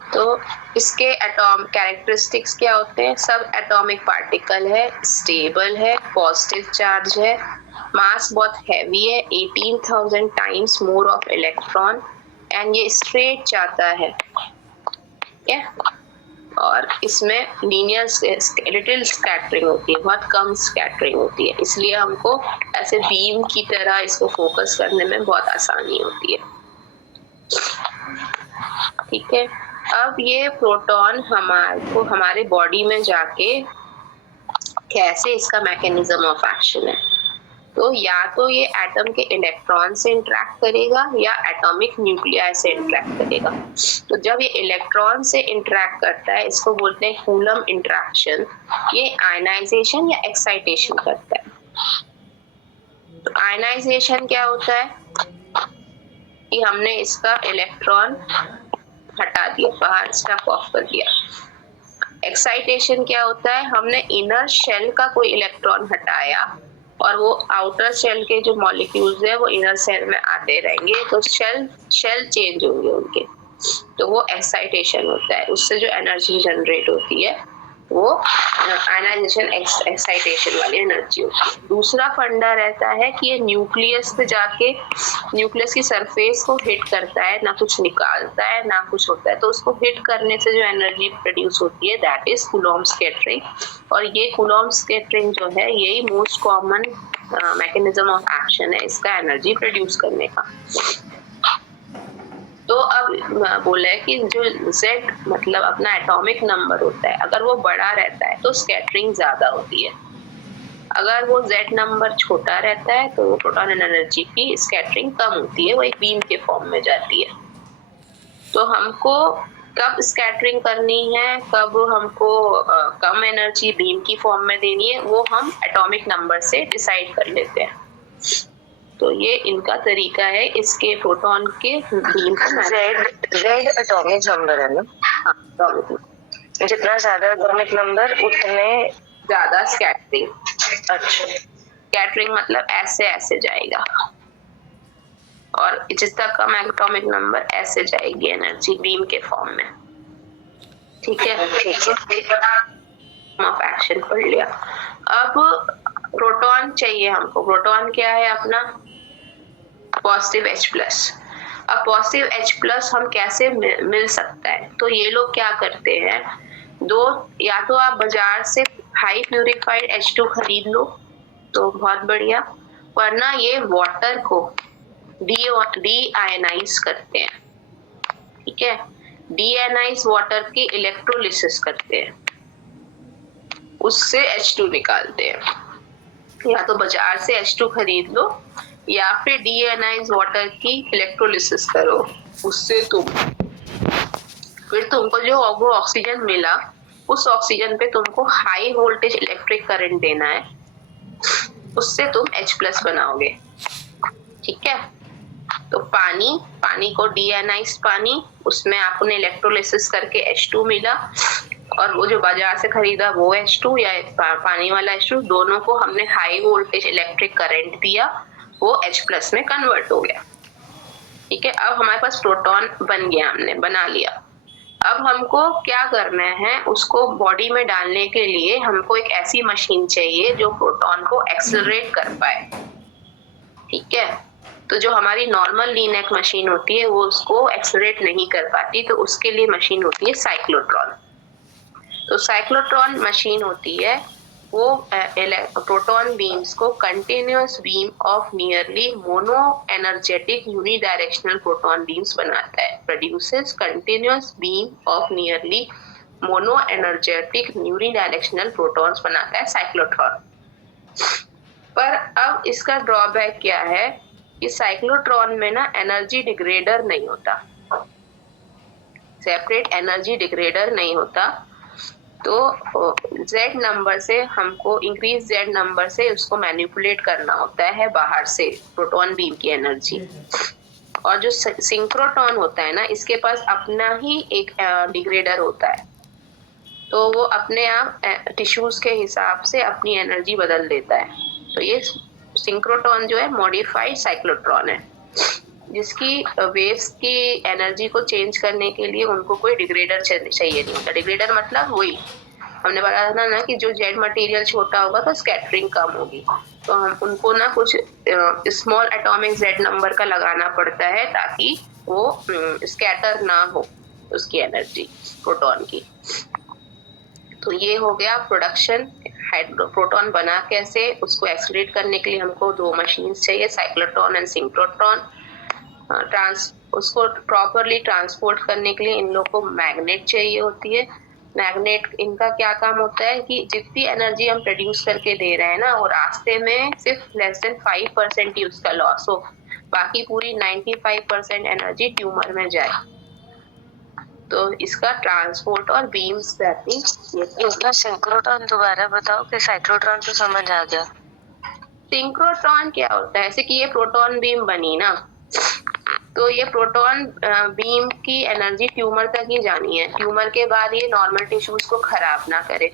तो इसके एटॉम कैरेक्टरिस्टिक्स क्या होते हैं? सब एटॉमिक पार्टिकल है, स्टेबल है, पॉजिटिव चार्ज है, मास बहुत हैवी है, 18,000 times more of electron, and ये स्ट्रेट जाता है। ठीक है, और इसमें लीनियर लिटिल स्कैटरिंग होती है, बहुत कम स्कैटरिंग होती है, इसलिए हमको ऐसे बीम की तरह इसको फोकस करने में बहुत आसानी होती है। ठीक है, अब ये प्रोटॉन हमारे बॉडी में जाके कैसे इसका मैकेनिज्म ऑफ एक्शन है? तो या तो ये एटम के इलेक्ट्रॉन से इंटरेक्ट करेगा या एटॉमिक न्यूक्लियाई से इंटरेक्ट करेगा। तो जब ये इलेक्ट्रॉन से इंटरेक्ट करता है, इसको बोलते हैं कूलम इंटरेक्शन। ये आयनाइजेशन या एक्साइटेशन करता है। तो आयनाइजेशन क्या होता है कि हमने इसका इलेक्ट्रॉन हटा दिया, बाहर स्टफ ऑफ कर दिया। एक्साइटेशन क्या होता है? हमने इनर शेल का कोई इलेक्ट्रॉन हटाया और वो आउटर शेल के जो मॉलिक्यूल्स है वो इनर शेल में आते रहेंगे, तो शेल चेंज होंगे उनके, तो वो एक्साइटेशन होता है। उससे जो एनर्जी जनरेट होती है वो आयनाइजेशन एक्साइटेशन वाली एनर्जी होती है। दूसरा फंडा रहता है कि ये न्यूक्लियस पे जाके न्यूक्लियस की सरफेस को हिट करता है, ना कुछ निकालता है ना कुछ होता है, तो उसको हिट करने से जो एनर्जी प्रोड्यूस होती है दैट इज कूलॉम स्कैटरिंग। और ये कूलॉम स्कैटरिंग जो है यही most common mechanism of action है इसका एनर्जी प्रोड्यूस करने का। तो अब बोला है कि जो Z मतलब अपना एटॉमिक नंबर होता है, अगर वो बड़ा रहता है तो स्कैटरिंग ज्यादा होती है। अगर वो Z नंबर छोटा रहता है तो वो प्रोटॉन एनर्जी की स्कैटरिंग कम होती है, वो एक बीम के फॉर्म में जाती है। तो हमको कब स्कैटरिंग करनी है, कब हमको कम एनर्जी बीम की फॉर्म में देनी है, वो हम एटॉमिक नंबर से डिसाइड कर लेते हैं। तो ये इनका तरीका है इसके प्रोटॉन के बीम को जेड एटॉमिक नंबर है ना? हाँ, atomic जितना ज्यादा एटॉमिक नंबर उतने ज्यादा स्कैटरिंग। अच्छा, स्कैटरिंग मतलब ऐसे ऐसे जाएगा, और जितना कम एटॉमिक नंबर ऐसे जाएगी एनर्जी बीम के फॉर्म में। ठीक है, ऑफ एक्शन पढ़ लिया। अब प्रोटॉन चाहिए हमको। प्रोटॉन क्या है अपना? Positive H+। अब पॉजिटिव H+ हम कैसे मिल सकता है? तो ये लोग क्या करते हैं, या तो आप बाजार से हाई प्यूरिफाइड H2 खरीद लो तो बहुत बढ़िया, वरना ये वाटर को डी आयनाइज करते हैं। ठीक है, डी आयनाइज वाटर की इलेक्ट्रोलिसिस करते हैं, उससे H2 निकालते हैं। या तो बाजार से H2 खरीद लो या फिर डी आयनाइज वाटर की इलेक्ट्रोलिसिस करो, उससे फिर तुमको जो वो ऑक्सीजन मिला, उस ऑक्सीजन पे तुमको हाई वोल्टेज इलेक्ट्रिक करंट देना है, उससे तुम H+ बनाओगे। ठीक है, तो पानी को डीआयनाइज्ड पानी, उसमें आपने इलेक्ट्रोलिसिस करके H2 मिला, और वो जो बाजार से खरीदा वो H2 या पानी वाला H2, दोनों को हमने हाई वोल्टेज इलेक्ट्रिक करंट दिया, वो H+ में कन्वर्ट हो गया। ठीक है, अब हमारे पास प्रोटॉन बन गया, हमने बना लिया। अब हमको क्या करना है, उसको बॉडी में डालने के लिए हमको एक ऐसी मशीन चाहिए जो प्रोटॉन को एक्सेलरेट कर पाए। ठीक है, तो जो हमारी नॉर्मल लीनेक मशीन होती है वो उसको एक्सेलरेट नहीं कर पाती, तो उसके लिए मशीन होती है साइक्लोट्रॉन। तो साइक्लोट्रॉन मशीन होती है वो प्रोटॉन बीम्स को continuous beam of nearly mono energetic unidirectional proton beams बनाता है, produces continuous beam of nearly mono energetic unidirectional protons बनाता है साइक्लोट्रॉन। पर अब इसका ड्रॉबैक क्या है कि साइक्लोट्रॉन में ना एनर्जी डिग्रेडर नहीं होता, सेपरेट एनर्जी डिग्रेडर नहीं होता। तो Z नंबर से हमको इंक्रीज Z नंबर से उसको मैनिपुलेट करना होता है बाहर से प्रोटॉन बीम की एनर्जी। और जो सिंक्रोट्रॉन होता है ना, इसके पास अपना ही एक डिग्रेडर होता है, तो वो अपने आप टिश्यूज के हिसाब से अपनी एनर्जी बदल देता है। तो ये सिंक्रोट्रॉन जो है मॉडिफाइड साइक्लोट्रॉन है, जिसकी वेव्स की एनर्जी को चेंज करने के लिए उनको कोई डिग्रेडर चाहिए नहीं होता। डिग्रेडर मतलब वही हमने बताया था ना कि जो जेड मटेरियल छोटा होगा तो स्कैटरिंग कम होगी, तो हम उनको ना कुछ स्मॉल एटॉमिक जेड नंबर का लगाना पड़ता है ताकि वो स्कैटर ना हो उसकी एनर्जी प्रोटॉन की। तो ये हो गया प्रोडक्शन। प्रोटॉन बना कैसे, उसको एक्सलेट करने के लिए हमको दो मशीन चाहिए, साइक्लोट्रॉन एंड सिंक्रोट्रॉन। उसको प्रॉपरली ट्रांसपोर्ट करने के लिए इन लोग को मैग्नेट चाहिए होती है। मैग्नेट, इनका क्या काम होता है कि जितनी एनर्जी हम प्रोड्यूस करके दे रहे हैं ना, वो रास्ते में सिर्फ लेस देन 5% ही उसका लॉस हो, बाकी पूरी 95% एनर्जी ट्यूमर में जाए। तो इसका ट्रांसपोर्ट और बीम्स इसका सिंक्रोट्रॉन दोबारा बताओ कि साइक्लोट्रॉन तो समझ आ गया। सिंक्रोट्रॉन क्या होता है, ऐसे कि ये प्रोटॉन बीम बनी ना, तो ये प्रोटॉन बीम की एनर्जी ट्यूमर तक ही जानी है, ट्यूमर के बाद ये नॉर्मल टिश्यूज को खराब ना करे।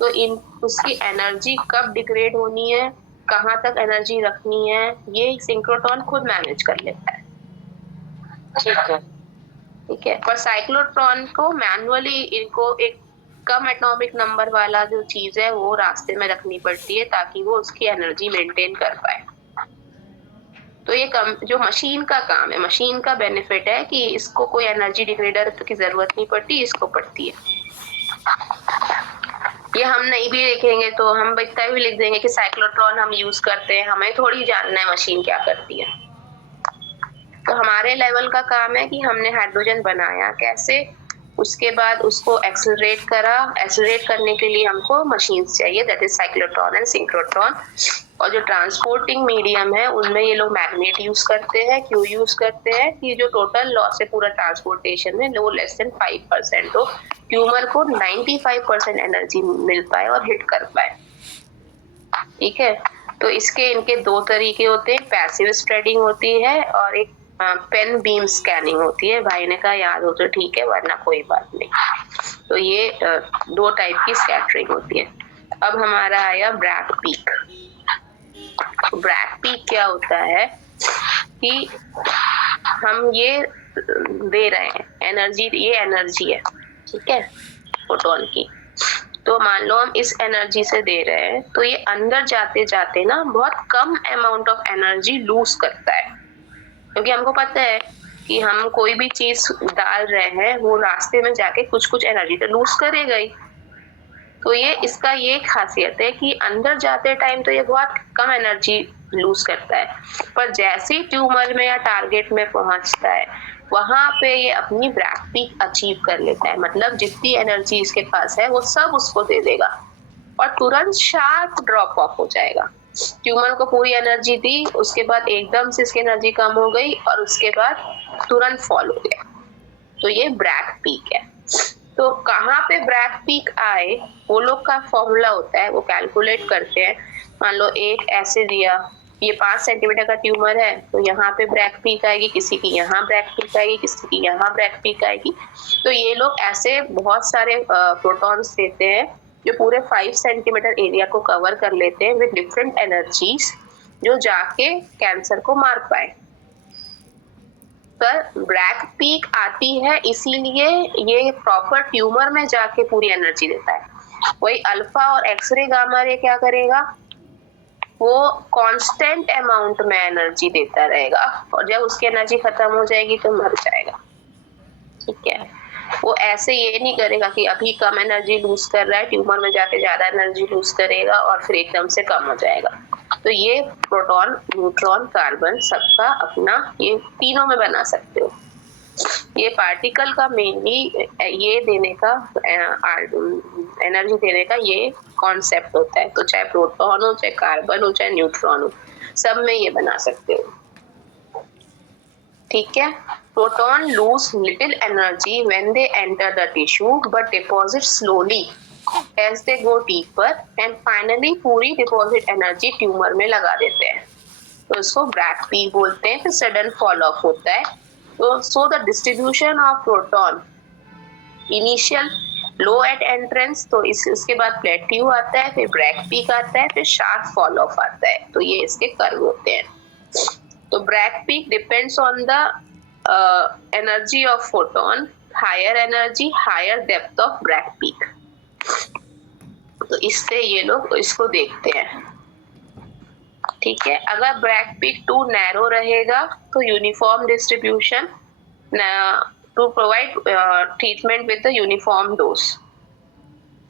तो उसकी एनर्जी कब डिग्रेड होनी है, कहाँ तक एनर्जी रखनी है, ये सिंक्रोट्रॉन खुद मैनेज कर लेता है। ठीक है, पर साइक्लोट्रॉन को मैनुअली इनको एक कम एटॉमिक नंबर वाला जो चीज है वो रास्ते में रखनी पड़ती है ताकि वो उसकी एनर्जी मेंटेन कर पाए। तो ये जो मशीन का काम है, मशीन का बेनिफिट है कि इसको कोई एनर्जी डिग्रेडर की जरूरत नहीं पड़ती, इसको पड़ती है। ये हम नहीं भी लिखेंगे तो हम इतना भी लिख देंगे कि साइक्लोट्रॉन हम यूज करते हैं, हमें थोड़ी जानना है मशीन क्या करती है। तो हमारे लेवल का काम है कि हमने हाइड्रोजन बनाया कैसे, उसके बाद उसको एक्सेलरेट करा। एक्सेलरेट करने के लिए हमको मशीन्स चाहिए, that is cyclotron and synchrotron. और जो ट्रांसपोर्टिंग मीडियम है उनमें ये लोग मैग्नेट यूज करते हैं। क्यों यूज करते हैं कि जो टोटल लॉस है पूरा ट्रांसपोर्टेशन में वो लेस देन 5%, तो ट्यूमर को 95% एनर्जी मिल पाए और हिट कर पाए। ठीक है, तो इसके इनके दो तरीके होते हैं, पैसिव स्प्रेडिंग होती है और एक पेन बीम स्कैनिंग होती है। भाई ने कहा याद हो तो ठीक है, वरना कोई बात नहीं। तो ये दो टाइप की स्कैटरिंग होती है। अब हमारा आया ब्रैग पीक। ब्रैग पीक क्या होता है कि हम ये दे रहे हैं एनर्जी, ये एनर्जी है, ठीक है, फोटोन की। तो मान लो हम इस एनर्जी से दे रहे हैं, तो ये अंदर जाते जाते ना बहुत कम अमाउंट ऑफ एनर्जी लूज करता है, क्योंकि हमको पता है कि हम कोई भी चीज डाल रहे हैं वो रास्ते में जाके कुछ कुछ एनर्जी तो लूज करेगा ही। तो ये इसका ये खासियत है कि अंदर जाते टाइम तो ये बहुत कम एनर्जी लूज करता है, पर जैसे ही ट्यूमर में या टारगेट में पहुंचता है वहां पे ये अपनी ब्रैग पीक अचीव कर लेता है। मतलब जितनी एनर्जी इसके पास है वो सब उसको दे देगा और तुरंत शार्प ड्रॉप ऑफ हो जाएगा। ट्यूमर को पूरी एनर्जी दी, उसके बाद एकदम से इसकी एनर्जी कम हो गई और उसके बाद तुरंत फॉल हो गया। तो ये ब्रैग पीक है। तो कहाँ पे ब्रैग पीक आए वो लोग का फॉर्मूला होता है, वो कैलकुलेट करते हैं। मान लो एक ऐसे दिया, ये 5 सेंटीमीटर का ट्यूमर है, तो यहाँ पे ब्रैग पीक आएगी, किसी की यहाँ ब्रैग पीक आएगी, किसी की यहाँ ब्रैग पीक आएगी। तो ये लोग ऐसे बहुत सारे प्रोटॉन्स देते हैं जो पूरे 5 सेंटीमीटर एरिया को कवर कर लेते हैं विद डिफरेंट एनर्जीज, जो जाके कैंसर को मार पाए। पर ब्रैग पीक आती है इसीलिए ये प्रॉपर ट्यूमर में जाके पूरी एनर्जी देता है। वही अल्फा और एक्सरे गामा रे क्या करेगा, वो कांस्टेंट अमाउंट में एनर्जी देता रहेगा और जब उसकी एनर्जी खत्म हो जाएगी तो मर जाएगा। ठीक है, वो ऐसे ये नहीं करेगा कि अभी कम एनर्जी लूज कर रहा है, ट्यूमर में जाके ज्यादा एनर्जी लूज करेगा और फिर एकदम से कम हो जाएगा। तो ये प्रोटॉन, न्यूट्रॉन, कार्बन सबका अपना, ये तीनों में बना सकते हो। ये पार्टिकल का मेनली ये देने का, एनर्जी देने का ये कॉन्सेप्ट होता है। तो चाहे प्रोटॉन हो, चाहे कार्बन हो, चाहे न्यूट्रॉन हो, सब में ये बना सकते हो। ठीक है, proton lose little energy when they enter the tissue but deposit slowly as they go deeper and finally पूरी डिपॉजिट एनर्जी ट्यूमर में लगा देते हैं। तो इसको ब्रैग पीक बोलते हैं। फिर सडन फॉल ऑफ होता है। तो so the distribution of proton initial low at entrance, तो इसके बाद प्लेट्यू आता है, फिर ब्रैग पीक आता है, फिर शार्प फॉल ऑफ आता है। तो ये इसके कर्व होते हैं। तो Bragg peak depends on the energy of photon, higher energy higher depth of Bragg peak. तो इससे ये लोग इसको देखते हैं। ठीक है, अगर ब्रैग पीक टू नैरो रहेगा तो uniform distribution to provide treatment with the uniform dose.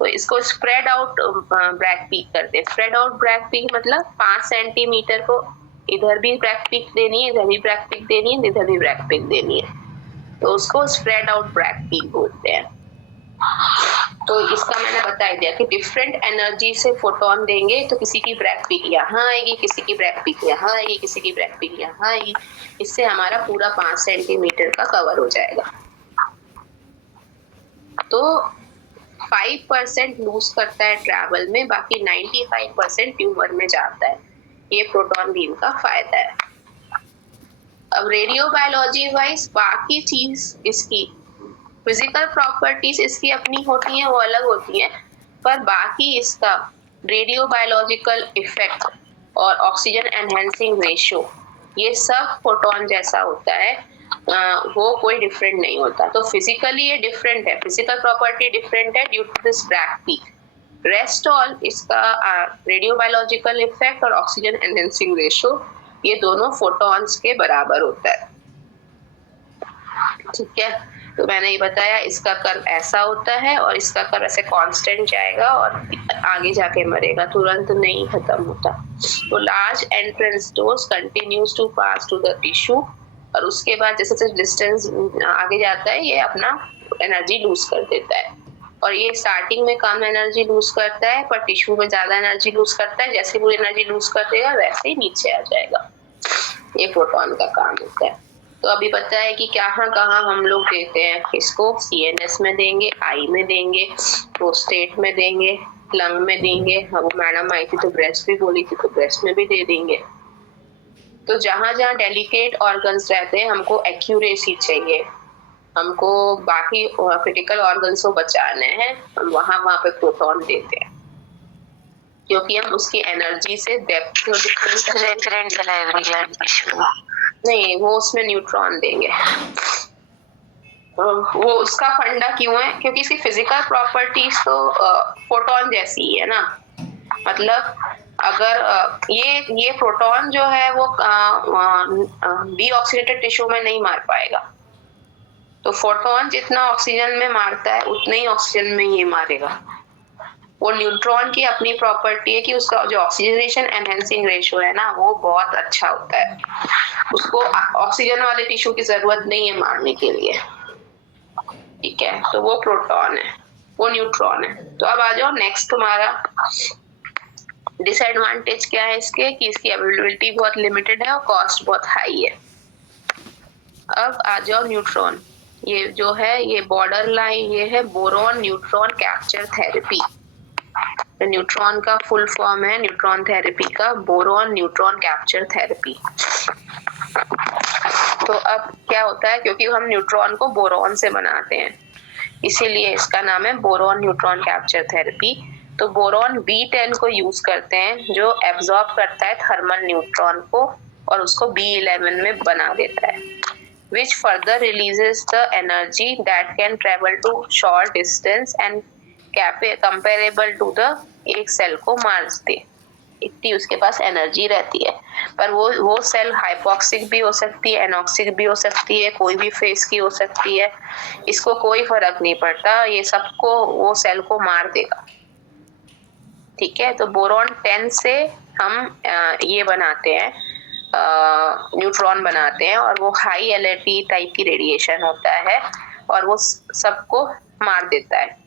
तो इसको स्प्रेड आउट ब्रैग पीक करते हैं। स्प्रेड आउट ब्रैग पीक मतलब 5 सेंटीमीटर को इधर भी ब्रैग पीक देनी है, इधर भी ब्रैग पीक देनी है, इधर भी ब्रैग पीक देनी है, तो उसको स्प्रेड आउट ब्रैग पीक बोलते हैं। तो इसका मैंने बता दिया कि डिफरेंट एनर्जी से फोटोन देंगे तो किसी की ब्रैग पीक यहाँ आएगी, किसी की ब्रैग पीक यहाँ आएगी, किसी की ब्रैग पीक यहाँ आएगी। इससे हमारा पूरा 5 सेंटीमीटर का कवर हो जाएगा। तो 5% लूज करता है ट्रैवल में, बाकी 95% ट्यूमर में जाता है। ये प्रोटॉन बीम का फायदा है। अब रेडियो बायोलॉजी वाइज बाकी चीज इसकी फिजिकल प्रॉपर्टीज इसकी अपनी होती हैं, वो अलग होती हैं, पर बाकी इसका रेडियो बायोलॉजिकल इफेक्ट और ऑक्सीजन एनहेंसिंग रेशियो ये सब फोटोन जैसा होता है, वो कोई डिफरेंट नहीं होता। तो फिजिकली ये डिफरेंट है, फिजिकल प्रॉपर्टी डिफरेंट है due to this Bragg peak. Rest all इसका रेडियो बायोलॉजिकल इफेक्ट और ऑक्सीजन एनहेंसिंग रेशियो ये दोनों फोटॉन्स के बराबर होता है। ठीक है, तो मैंने ये बताया इसका कर्व ऐसा होता है और इसका कर्व ऐसे कांस्टेंट जाएगा और आगे जाके मरेगा, तुरंत नहीं खत्म होता। तो large entrance dose continues to pass to the tissue और उसके बाद जैसे जैसे डिस्टेंस आगे जाता है ये अपना एनर्जी लूज कर देता है। और ये स्टार्टिंग में कम एनर्जी लूज करता है, पर टिश्यू में ज्यादा एनर्जी लूज करता है। जैसे वो एनर्जी लूज कर देगा वैसे ही नीचे आ जाएगा। ये प्रोटॉन का काम होता है। तो अभी पता है कि कहाँ हम लोग देते हैं इसको। CNS में देंगे, आई में देंगे, प्रोस्टेट में देंगे, लंग में देंगे। अब मैडम आई थी तो ब्रेस्ट भी बोली थी, तो ब्रेस्ट में भी दे देंगे। तो जहाँ जहाँ डेलिकेट ऑर्गन्स रहते हैं हमको एक्यूरेसी चाहिए, हमको बाकी क्रिटिकल ऑर्गन्स को बचाने हैं, हम वहाँ पे प्रोटॉन देते हैं, क्योंकि हम उसकी एनर्जी से डेप्थ को रेफरेंट सलाइवरी ग्लैंड टिश्यू नहीं, वो उसमें न्यूट्रॉन देंगे। वो उसका फंडा क्यों है? क्योंकि इसकी फिजिकल प्रॉपर्टीज तो फोटोन जैसी ही है ना। मतलब अगर ये प्रोटॉन जो है वो डीऑक्सीडेटेड टिश्यू में नहीं मार पाएगा। तो फोटोन जितना ऑक्सीजन में मारता है उतना ही ऑक्सीजन में ये मारेगा। वो न्यूट्रॉन की अपनी प्रॉपर्टी है कि उसका जो ऑक्सीजनेशन एनहेंसिंग रेशियो है ना वो बहुत अच्छा होता है। उसको ऑक्सीजन वाले टिश्यू की जरूरत नहीं है मारने के लिए, ठीक है। तो वो प्रोटॉन है, वो न्यूट्रॉन है। तो अब आ जाओ नेक्स्ट, तुम्हारा डिसएडवांटेज क्या है इसके, कि इसकी अवेलेबिलिटी बहुत लिमिटेड है और कॉस्ट बहुत हाई है। अब आ जाओ न्यूट्रॉन, ये जो है ये बॉर्डर लाइन, ये है boron neutron capture therapy. Neutron का फुल फॉर्म है न्यूट्रॉन थेरेपी का बोरॉन न्यूट्रॉन कैप्चर थेरेपी। तो अब क्या होता है, क्योंकि हम न्यूट्रॉन को बोरॉन से बनाते हैं इसीलिए इसका नाम है बोरॉन न्यूट्रॉन कैप्चर थेरेपी। तो बोरॉन B10 को यूज करते हैं जो एब्जॉर्ब करता है थर्मल न्यूट्रॉन को और उसको B11 में बना देता है, which further releases the energy that can travel to short distance and comparable to the एक सेल को मार दे, इतनी उसके पास एनर्जी रहती है। पर वो सेल हाइपोक्सिक भी हो सकती है, एनॉक्सिक भी हो सकती है, कोई भी फेस की हो सकती है, इसको कोई फर्क नहीं पड़ता, ये सबको वो सेल को मार देगा, ठीक है। तो बोरॉन 10 से हम ये बनाते हैं, न्यूट्रॉन बनाते हैं और वो हाई एलर्जी टाइप की रेडिएशन होता है और वो सबको मार देता है।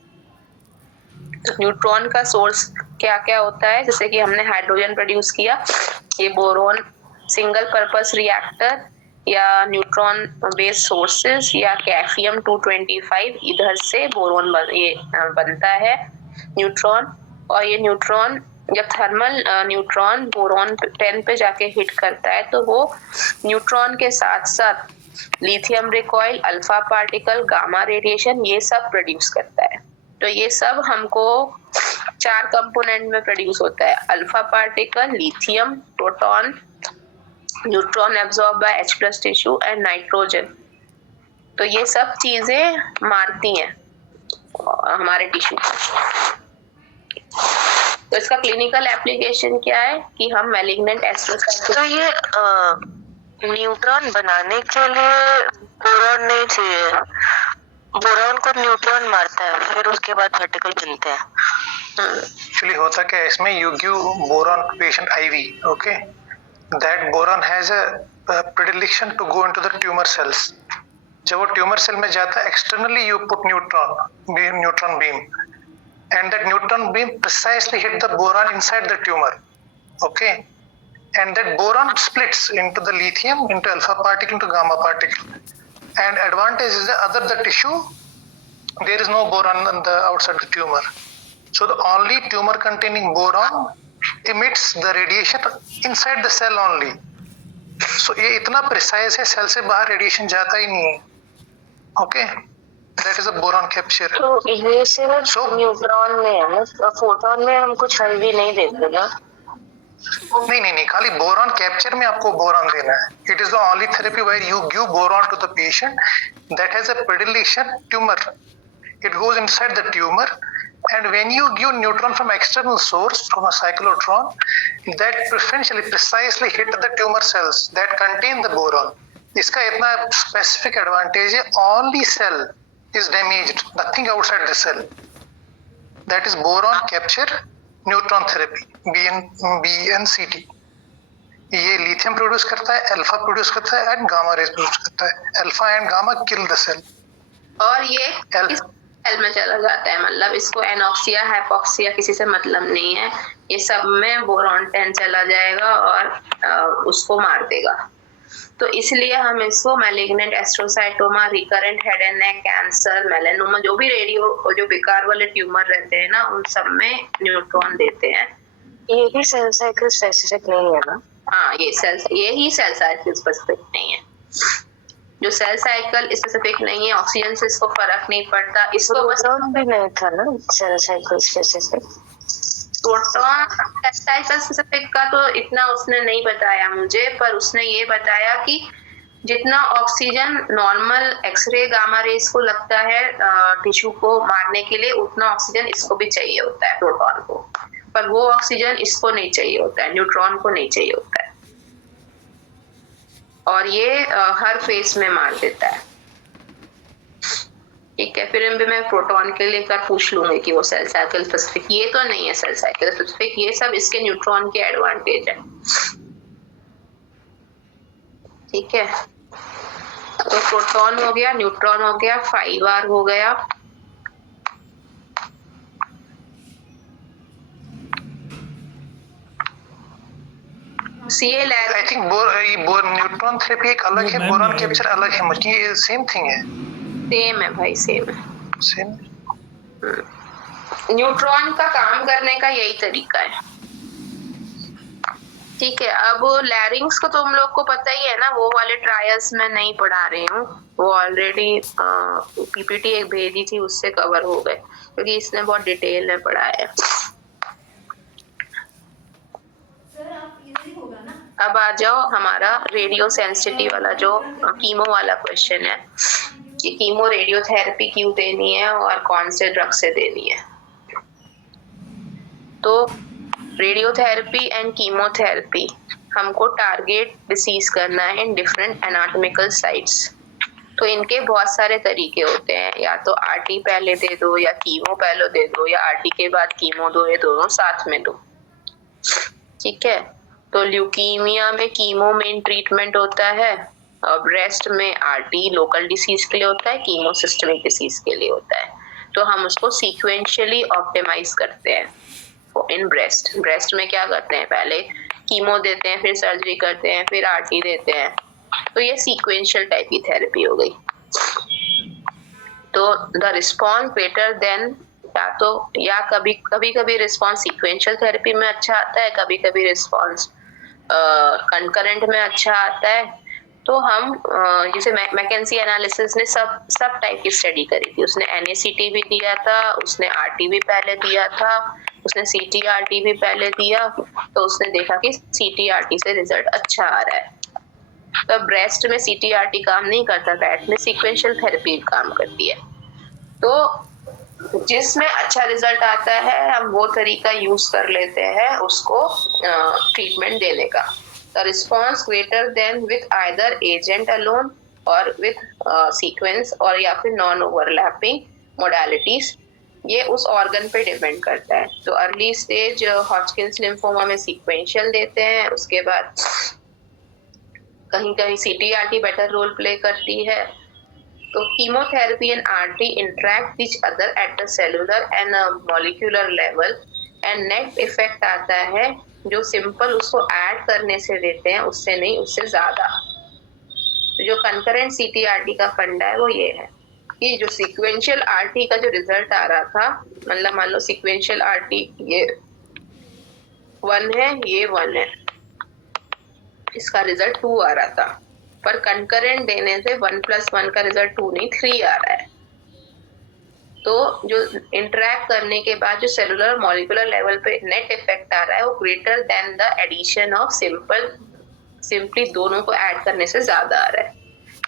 न्यूट्रॉन का सोर्स क्या क्या होता है, जैसे कि हमने हाइड्रोजन प्रोड्यूस किया, ये बोरॉन सिंगल पर्पस रिएक्टर या न्यूट्रॉन बेस्ड सोर्सेज या कैफियम 225 इधर से बोरॉन बनता है न्यूट्रॉन। और ये न्यूट्रॉन जब थर्मल न्यूट्रॉन बोरॉन 10 पे जाके हिट करता है तो वो न्यूट्रॉन के साथ साथ lithium recoil, alpha particle, gamma radiation ये सब प्रोड्यूस करता है। तो ये सब हमको 4 कंपोनेंट में प्रोड्यूस होता है, alpha particle, lithium, proton, neutron absorb by H+ tissue and nitrogen. तो ये सब चीजें मारती हैं हमारे टिश्यू को। तो इसका क्लिनिकल एप्लीकेशन क्या है कि हम मैलिग्नेंट एस्ट्रोसाइट। तो ये न्यूट्रॉन बनाने के लिए बोरॉन नहीं चाहिए, बोरॉन को न्यूट्रॉन मारता है फिर उसके बाद पार्टिकल बनते हैं। एक्चुअली होता क्या है इसमें, you give boron patient IV, okay, that boron has a predilection to go into the tumour cells. जब वो ट्यूमर सेल में जाता है externally you put neutron beam and that neutron beam precisely hit the boron inside the tumor, okay, and that boron splits into the lithium, into alpha particle, into gamma particle, and advantage is that other the tissue there is no boron on the outside the tumor, so the only tumor containing boron emits the radiation inside the cell only. So ये इतना precise है, सेल से बाहर रेडिएशन जाता ही नहीं है, okay. That is a boron capture. तो ये सिर्फ न्यूट्रॉन में है ना, फोटोन में हम कुछ IV नहीं देते ना? नहीं, खाली बोरॉन कैप्चर में आपको बोरॉन देना है। It is the only therapy where you give boron to the patient that has a predilection tumour, it goes inside the tumour, and when you give neutron from external source, from a cyclotron, that precisely hit the tumor cells that contain the boron. इसका इतना specific advantage है, only cell is damaged, nothing outside the cell. That is boron capture neutron therapy, BNCT. ये लिथियम प्रोड्यूस करता है, अल्फा प्रोड्यूस करता है एंड गामा रेज प्रोड्यूस करता है। Alpha and gamma kill the cell, और ये L. इस सेल में चला जाता है, मतलब इसको एनॉक्सिया हाइपोक्सिया किसी से मतलब नहीं है, ये सब में बोरॉन 10 चला जाएगा और उसको मार देगा। तो इसलिए हम इसको malignant astrocytoma, recurrent head and neck cancer, melanoma, जो भी जो विकार वाले ट्यूमर रहते हैं ना, उन सब में न्यूट्रॉन देते हैं। ये भी सेल साइकिल स्पेसिफिक नहीं है ना? हाँ, ये ही सेल साइकिल स्पेसिफिक नहीं है। जो सेल साइकिल स्पेसिफिक नहीं है, ऑक्सीजन से इसको फर्क नहीं पड़ता, इसको बस प्रोटॉन भी नहीं था ना cell cycle specific? Proton cell cycle specific का तो इतना उसने नहीं बताया मुझे, पर उसने ये बताया कि जितना oxygen normal X ray gamma rays को लगता है टिश्यू को मारने के लिए, उतना ऑक्सीजन इसको भी चाहिए होता है प्रोटॉन को, पर वो ऑक्सीजन इसको नहीं चाहिए होता है, न्यूट्रॉन को नहीं चाहिए होता है, और ये हर फेस में मार देता है। ठीक है, फिर भी मैं प्रोटॉन के लिए कर पूछ लूंगी कि वो सेल साइकिल स्पेसिफिक, ये तो नहीं है सेल साइकिल स्पेसिफिक, ये सब इसके न्यूट्रॉन के एडवांटेज है। ठीक है, तो प्रोटॉन हो गया, न्यूट्रॉन हो गया, 5R हो गया। CA I think neutron therapy एक अलग है, बोरॉन कैप्चर अलग है, मुझे ये सेम थिंग है। सेम है भाई, सेम है। सेम। न्यूट्रॉन का काम करने का यही तरीका है। ठीक है, अब लैरिंग्स को तुम लोग को पता ही है ना, वो वाले ट्रायल्स में नहीं पढ़ा रही हूँ, वो ऑलरेडी पीपीटी एक भेजी थी उससे कवर हो गए, क्योंकि इसने बहुत डिटेल में पढ़ाया है। अब आ जाओ हमारा रेडियो सेंसिटिव वाला जो कीमो वाला क्वेश्चन है कि कीमो रेडियोथेरेपी क्यों देनी है और कौन से ड्रग से देनी है। तो रेडियोथेरेपी एंड कीमोथेरेपी हमको टारगेट डिसीज करना है इन डिफरेंट एनाटॉमिकल साइट्स। तो इनके बहुत सारे तरीके होते हैं, या तो आरटी पहले दे दो या कीमो पहले दे दो या आरटी के बाद कीमो दो, ये दोनों साथ में दो। ठीक है, तो ल्यूकीमिया में कीमो मेन ट्रीटमेंट होता है, और ब्रेस्ट में आरटी लोकल डिसीज के लिए होता है, कीमो सिस्टमिक डिसीज के लिए होता है। तो हम उसको सीक्वेंशियली ऑप्टिमाइज करते हैं। इन ब्रेस्ट में क्या करते हैं, पहले कीमो देते हैं, फिर सर्जरी करते हैं, फिर आरटी देते हैं। तो ये सीक्वेंशियल टाइप की थेरेपी हो गई। तो द रिस्पॉन्स ग्रेटर देन, या कभी रिस्पॉन्स सीक्वेंशियल थेरेपी में अच्छा आता है, कभी कभी रिस्पॉन्स कंकरेंट में अच्छा आता है। तो हम जैसे मैकेंसी एनालिसिस ने सब टाइप की स्टडी करी थी, उसने NACT भी दिया था, उसने RT भी पहले दिया था, उसने CT-RT भी पहले दिया। तो उसने देखा कि CT-RT से रिजल्ट अच्छा आ रहा है। तो ब्रेस्ट में CT-RT काम नहीं करता, दैट में सीक्वेंशियल थेरेपी काम करती है। तो जिसमें अच्छा रिजल्ट आता है हम वो तरीका यूज कर लेते हैं उसको ट्रीटमेंट देने का। The response greater than with either agent alone और विथ सीक्वेंस, और या फिर नॉन ओवरलैपिंग मोडालिटीज, ये उस ऑर्गन पे डिपेंड करता है। तो अर्ली स्टेज हॉजकिंस लिम्फोमा में सीक्वेंशियल देते हैं, उसके बाद कहीं कहीं CT-RT बेटर रोल प्ले करती है। तो chemotherapy and RT interact each other at the cellular and molecular level, and net effect आता है जो सिंपल उसको ऐड करने से देते हैं, उससे नहीं, उससे ज्यादा। तो जो कंकरेंट CT-RT का फंडा है वो ये है कि जो सीक्वेंशियल RT का जो रिजल्ट आ रहा था, मतलब मान लो सीक्वेंशियल RT ये 1 है, ये 1 है, इसका रिजल्ट 2 आ रहा था, पर कंकरेंट देने से 1 + 1 का रिजल्ट 2 नहीं 3 आ रहा है। तो जो इंटरेक्ट करने के बाद जो सेलुलर मॉलिक्यूलर लेवल पे नेट इफेक्ट आ रहा है वो greater than the addition of simply दोनों को ऐड करने से ज्यादा आ रहा है।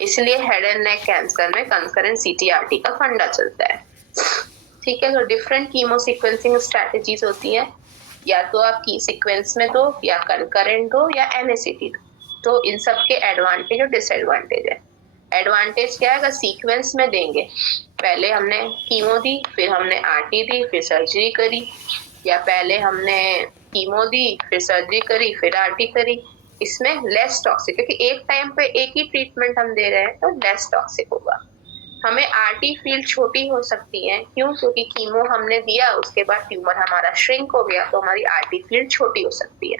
इसलिए हेड एंड नेक कैंसर में कंकरेंट CT-RT का फंडा चलता है। ठीक है, तो डिफरेंट कीमो सीक्वेंसिंग स्ट्रेटेजीज होती है, या तो आप की सीक्वेंस में दो, या कंकरेंट दो, या NACT दो। तो इन सब के एडवांटेज और डिसएडवांटेज है। एडवांटेज क्या है, अगर सीक्वेंस में देंगे, पहले हमने कीमो दी, फिर हमने RT दी, फिर सर्जरी करी, या पहले हमने कीमो दी, फिर सर्जरी करी, फिर RT करी, इसमें लेस टॉक्सिक, क्योंकि एक टाइम पे एक ही ट्रीटमेंट हम दे रहे हैं तो लेस टॉक्सिक होगा। हमें आरटी फील्ड छोटी हो सकती है, क्यों? क्योंकि कीमो हमने दिया, उसके बाद ट्यूमर हमारा श्रिंक हो गया, तो हमारी आरटी फील्ड छोटी हो सकती है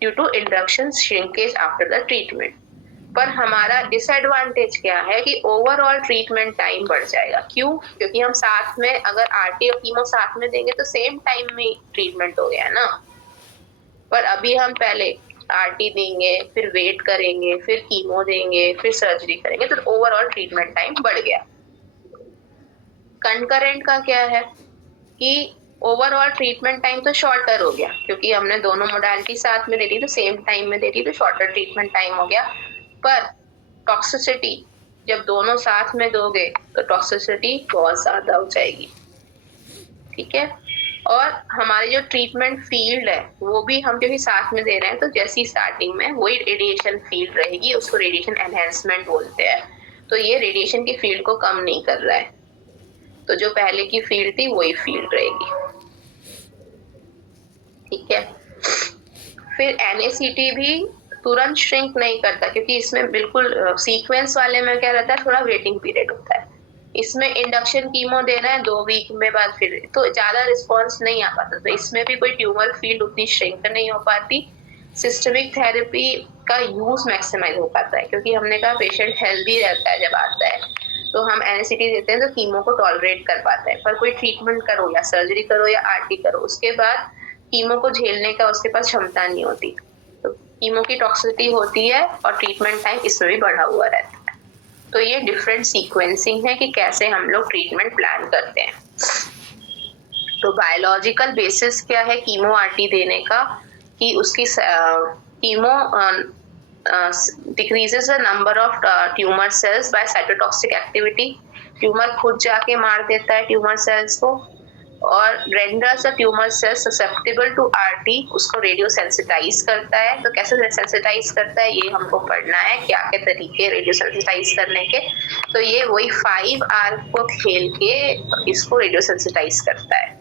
due to induction shrinkage after the treatment. पर हमारा डिसएडवांटेज क्या है कि ओवरऑल ट्रीटमेंट टाइम बढ़ जाएगा। क्यों? क्योंकि हम साथ में अगर आरटी और कीमो साथ में देंगे तो सेम टाइम में ट्रीटमेंट हो गया है ना। पर अभी हम पहले आरटी देंगे, फिर वेट करेंगे, फिर कीमो देंगे, फिर सर्जरी करेंगे, तो ओवरऑल ट्रीटमेंट टाइम बढ़ गया। कंकरेंट का क्या है कि ओवरऑल ट्रीटमेंट टाइम तो शॉर्टर हो गया, क्योंकि हमने दोनों मोडालिटी साथ में दे दी तो सेम टाइम में दे दी, तो शॉर्टर ट्रीटमेंट टाइम हो गया। पर टॉक्सिसिटी जब दोनों साथ में दोगे तो टॉक्सिसिटी बहुत ज्यादा हो जाएगी, ठीक है। और हमारी जो ट्रीटमेंट फील्ड है वो भी हम क्योंकि साथ में दे रहे हैं, तो जैसी स्टार्टिंग में वही रेडिएशन फील्ड रहेगी, उसको रेडिएशन एनहेंसमेंट बोलते हैं। तो ये रेडिएशन की फील्ड को कम नहीं कर रहा है, तो जो पहले की फील्ड थी वही फील्ड रहेगी, ठीक है। फिर NaCT भी तुरंत श्रिंक नहीं करता, क्योंकि इसमें बिल्कुल सीक्वेंस वाले में क्या रहता है, थोड़ा वेटिंग पीरियड होता है। इसमें इंडक्शन कीमो दे रहे हैं 2 वीक में बाद, फिर तो ज्यादा रिस्पॉन्स नहीं आ पाता, तो इसमें भी कोई ट्यूमर फील्ड उतनी श्रिंक नहीं हो पाती। सिस्टमिक थेरेपी का यूज मैक्सिमाइज हो पाता है, क्योंकि हमने कहा पेशेंट हेल्दी रहता है जब आता है, तो हम NaCT देते हैं तो कीमो को टॉलरेट कर पाता है। पर कोई ट्रीटमेंट करो या सर्जरी करो या आरटी करो, उसके बाद कीमो को झेलने का उसके पास क्षमता नहीं होती, तो कीमो की टॉक्सिसिटी होती है और ट्रीटमेंट टाइम इसमें भी बढ़ा हुआ रहता है। तो ये डिफरेंट सीक्वेंसिंग है कि कैसे हम लोग ट्रीटमेंट प्लान करते हैं। तो बायोलॉजिकल बेसिस क्या है कीमो आरटी देने का, कि उसकी chemo decreases the number of tumour cells by cytotoxic activity, tumour खुद जाके मार देता है ट्यूमर सेल्स को, और renders the tumour cells susceptible to RT, उसको रेडियो सेंसिटाइज करता है। तो कैसे सेंसिटाइज करता है ये हमको पढ़ना है, क्या क्या तरीके रेडियो सेंसिटाइज करने के। तो ये वही 5R को खेल के इसको रेडियो सेंसिटाइज करता है।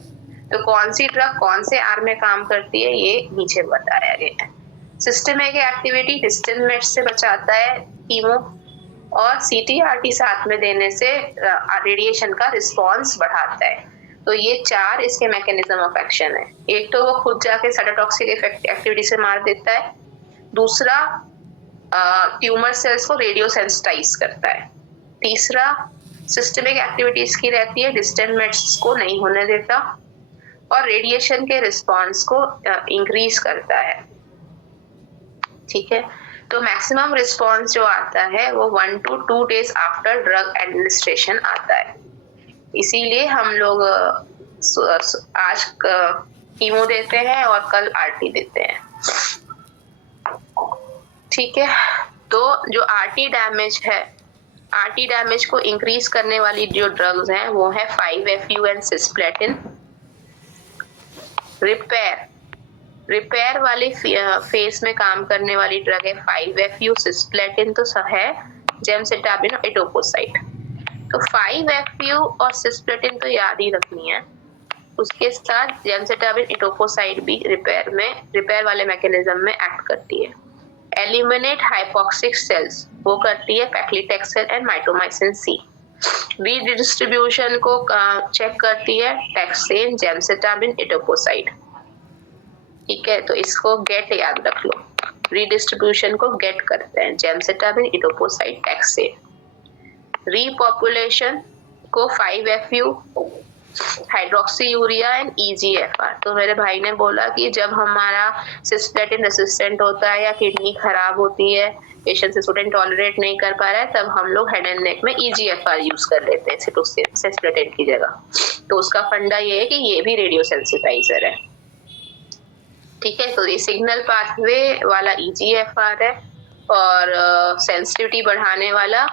तो कौन सी ड्रग कौन से आर में काम करती है ये नीचे बताया गया है। सिस्टमिक एक्टिविटी डिस्टेंस मेट्स से बचाता है कीमो, और CT-RT साथ में देने से रेडिएशन का रिस्पॉन्स बढ़ाता है। तो ये 4 इसके मैकेनिज्म ऑफ एक्शन है। एक तो वो खुद जाके साइटोटॉक्सिक एक्टिविटी से मार देता है, दूसरा ट्यूमर सेल्स को रेडियो सेंसिटाइज करता है, तीसरा सिस्टमिक एक्टिविटी इसकी रहती है, डिस्टेंस मेट्स को नहीं होने देता, और रेडिएशन के रिस्पॉन्स को इंक्रीज करता है, ठीक है। तो मैक्सिमम रिस्पॉन्स जो आता है वो 1 to 2 days after drug administration आता है। इसीलिए हम लोग आज कीमो देते हैं और कल आरटी देते हैं, ठीक है। तो जो आरटी डैमेज है, आरटी डैमेज को इंक्रीज करने वाली जो ड्रग्स हैं वो है 5-FU एंड सिस्प्लेटिन। रिपेयर वाले फेस में काम करने वाली ड्रग है 5-FU, सिस्प्लेटिन तो है जेमसेटाबिन और एटोपोसाइट। तो 5-FU और सिस्प्लेटिन तो याद ही रखनी है, उसके साथ जेमसेटाबिन एटोपोसाइट भी रिपेयर वाले मैकेनिज्म में एक्ट करती है। एलिमिनेट हाइपोक्सिक सेल्स वो करती है पैक्लिटेक्सेल एंड माइटोमाइसिन C। रीडिस्ट्रीब्यूशन को चेक करती है टैक्सेन, जेमसेटाबिन, एटोपोसाइट, ठीक है। तो इसको गेट याद रख लो, रीडिस्ट्रीब्यूशन को गेट करते हैं जेमसेटाबिन, एटोपोसाइट, टैक्सेन। रीपॉपुलेशन को 5-FU, हाइड्रोक्सीयूरिया एंड EGFR। तो मेरे भाई ने बोला कि जब हमारा सिस्प्लेटिन रेसिस्टेंट होता है या किडनी खराब होती है, पेशेंट सिस्प्लेटिन टॉलरेट नहीं कर पा रहा है, तब हम लोग हेड एंड नेक में EGFR यूज कर लेते हैं सिस्प्लेटिन की जगह। तो उसका फंडा ये है कि ये भी रेडियो सेंसिटाइजर है, ठीक है। तो ये सिग्नल पाथवे वाला EGFR है, और सेंसिटिविटी बढ़ाने वाला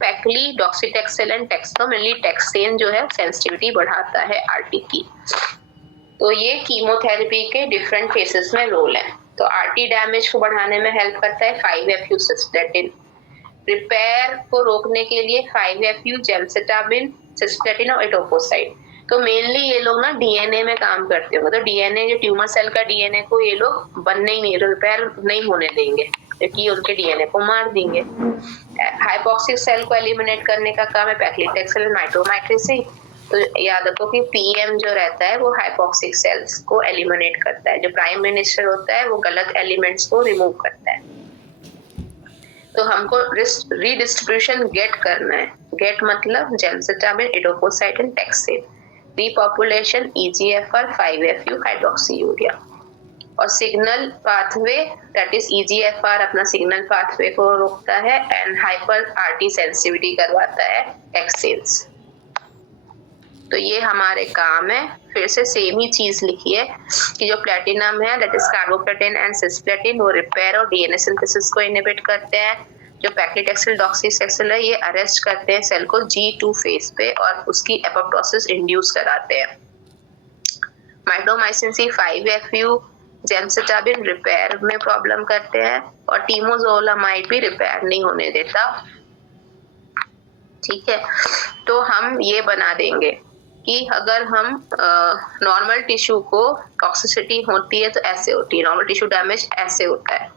पैक्ली, डॉक्सीटेक्सेल एंड मेनली टैक्सेन जो है सेंसिटिविटी बढ़ाता है आरटी की। तो ये कीमोथेरेपी के डिफरेंट फेसेस में रोल है। तो आरटी डैमेज को बढ़ाने में हेल्प करता है 5-FU सिस्प्लेटिन। रिपेयर को रोकने के लिए 5-FU, जेमसेटाबिन, सिस्प्लेटिन और एटोपोसाइट। तो मेनली ये लोग ना DNA में काम करते होंगे, तो DNA जो ट्यूमर सेल का DNA को ये लोग बनने ही नहीं, रिपेयर नहीं होने देंगे, क्योंकि उनके DNA को मार देंगे। हाइपोक्सिक सेल को एलिमिनेट करने का काम है पैक्लिटेक्सेल नाइट्रोमाइट्रिसिन। तो याद रखो कि पीएम जो रहता है वो हाइपोक्सिक सेल्स को एलिमिनेट करता है, जो प्राइम मिनिस्टर होता है वो गलत एलिमेंट्स को रिमूव करता है। तो हमको रीडिस्ट्रीब्यूशन गेट करना है। गेट मतलब जेमसिटामिन, इडोपोसाइटिन, टैक्सेन, रीपॉपुलेशन EGFR 5FU हाइड्रोक्सीयूरिया, और signal pathway that is EGFR अपना सिग्नल पाथवे को रोकता है एंड हाइपर RT सेंसिटिविटी करवाता है टैक्सेन्स। तो ये हमारे काम है। फिर से सेम ही चीज लिखी है कि जो प्लेटिनम है दैट इज कार्बोप्लेटिन एंड सिस्प्लेटिन, वो रिपेयर और DNA सिंथेसिस को इनहिबिट करते हैं। जो पैक्लिटेक्सेल डॉक्सीसेक्सेल है ये अरेस्ट करते हैं सेल को G2 फेज पे और उसकी एपोप्टोसिस इंड्यूस कराते हैं। माइटोमाइसिन C 5FU जेमसिटाबिन रिपेयर में प्रॉब्लम करते हैं और टीमोजोलामाइड भी रिपेयर नहीं होने देता। ठीक है, तो हम ये बना देंगे कि अगर हम नॉर्मल टिश्यू को टॉक्सिसिटी होती है तो ऐसे होती है, नॉर्मल टिश्यू डैमेज ऐसे होता है,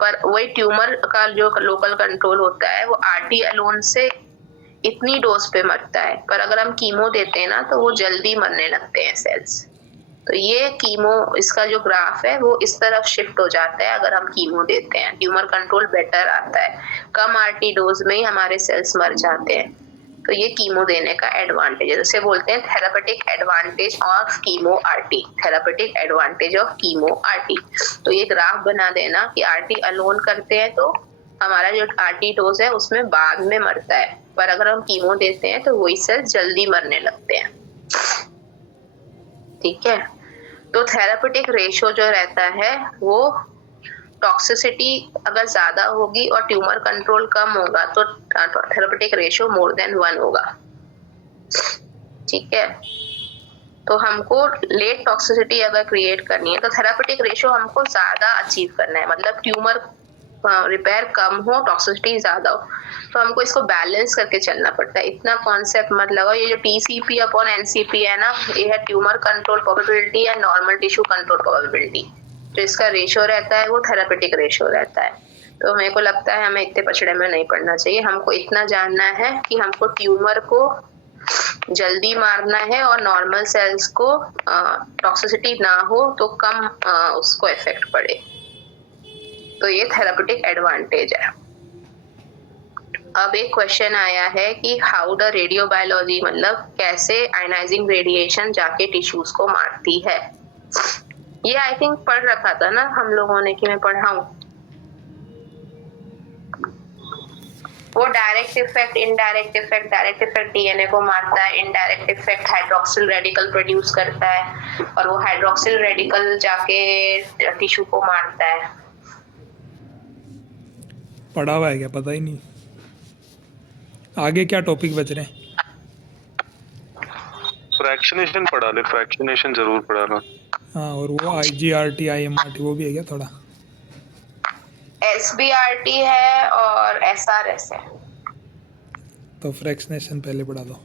पर वही ट्यूमर का जो लोकल कंट्रोल होता है वो RT अलोन से इतनी डोज पे मरता है, पर अगर हम कीमो देते हैं ना तो वो जल्दी मरने लगते हैं सेल्स। तो ये कीमो, इसका जो ग्राफ है वो इस तरफ शिफ्ट हो जाता है अगर हम कीमो देते हैं, ट्यूमर कंट्रोल बेटर आता है, कम RT डोज में ही हमारे सेल्स मर जाते हैं। तो ये कीमो देने का एडवांटेज है, जैसे बोलते हैं therapeutic advantage of chemo RT, therapeutic advantage of chemo RT। तो ये ग्राफ बना देना कि RT अलोन करते हैं तो हमारा जो RT डोज है उसमें बाद में मरता है, पर अगर हम कीमो देते हैं तो वही सेल्स जल्दी मरने लगते हैं। ठीक है, तो थेरापेटिक रेशियो जो रहता है वो टॉक्सिसिटी अगर ज्यादा होगी और ट्यूमर कंट्रोल कम होगा तो थेरापेटिक रेशियो मोर देन 1 होगा। ठीक है, तो हमको लेट टॉक्सिसिटी अगर क्रिएट करनी है तो थेरापेटिक रेशियो हमको ज्यादा अचीव करना है, मतलब ट्यूमर रिपेयर कम हो टॉक्सिसिटी ज्यादा हो, तो हमको इसको बैलेंस करके चलना पड़ता है। इतना कॉन्सेप्ट मत लगाओ, ये जो TCP अपॉन NCP है ना, ये है ट्यूमर कंट्रोल प्रोबेबिलिटी या नॉर्मल टिश्यू कंट्रोल प्रोबेबिलिटी। जो इसका रेशियो रहता है वो थेरापेटिक रेशियो रहता है। तो मेरे को लगता है हमें इतने पछड़े में नहीं पड़ना चाहिए, हमको इतना जानना है कि हमको ट्यूमर को जल्दी मारना है और नॉर्मल सेल्स को टॉक्सिसिटी ना हो तो कम उसको इफेक्ट पड़े। तो ये थेरापेटिक एडवांटेज है। अब एक क्वेश्चन आया है कि हाउ द रेडियोबायोलॉजी, मतलब कैसे आयनाइजिंग रेडिएशन जाके टिश्यूज को मारती है। ये आई थिंक पढ़ रखा था ना हम लोगों ने कि मैं पढ़ाऊं। वो direct effect, indirect effect, direct effect DNA को मारता है, indirect effect hydroxyl radical produce करता है और वो हाइड्रोक्सिल रेडिकल जाके टिश्यू को मारता है। पढ़ा हुआ है क्या, पता ही नहीं। आगे क्या टॉपिक बच रहे हैं? फ्रैक्शनेशन पढ़ा ले, फ्रैक्शनेशन जरूर पढ़ाना। हाँ, और वो IGRT IMRT वो भी है क्या थोड़ा? SBRT है और SRS है। तो फ्रैक्शनेशन पहले पढ़ा दो।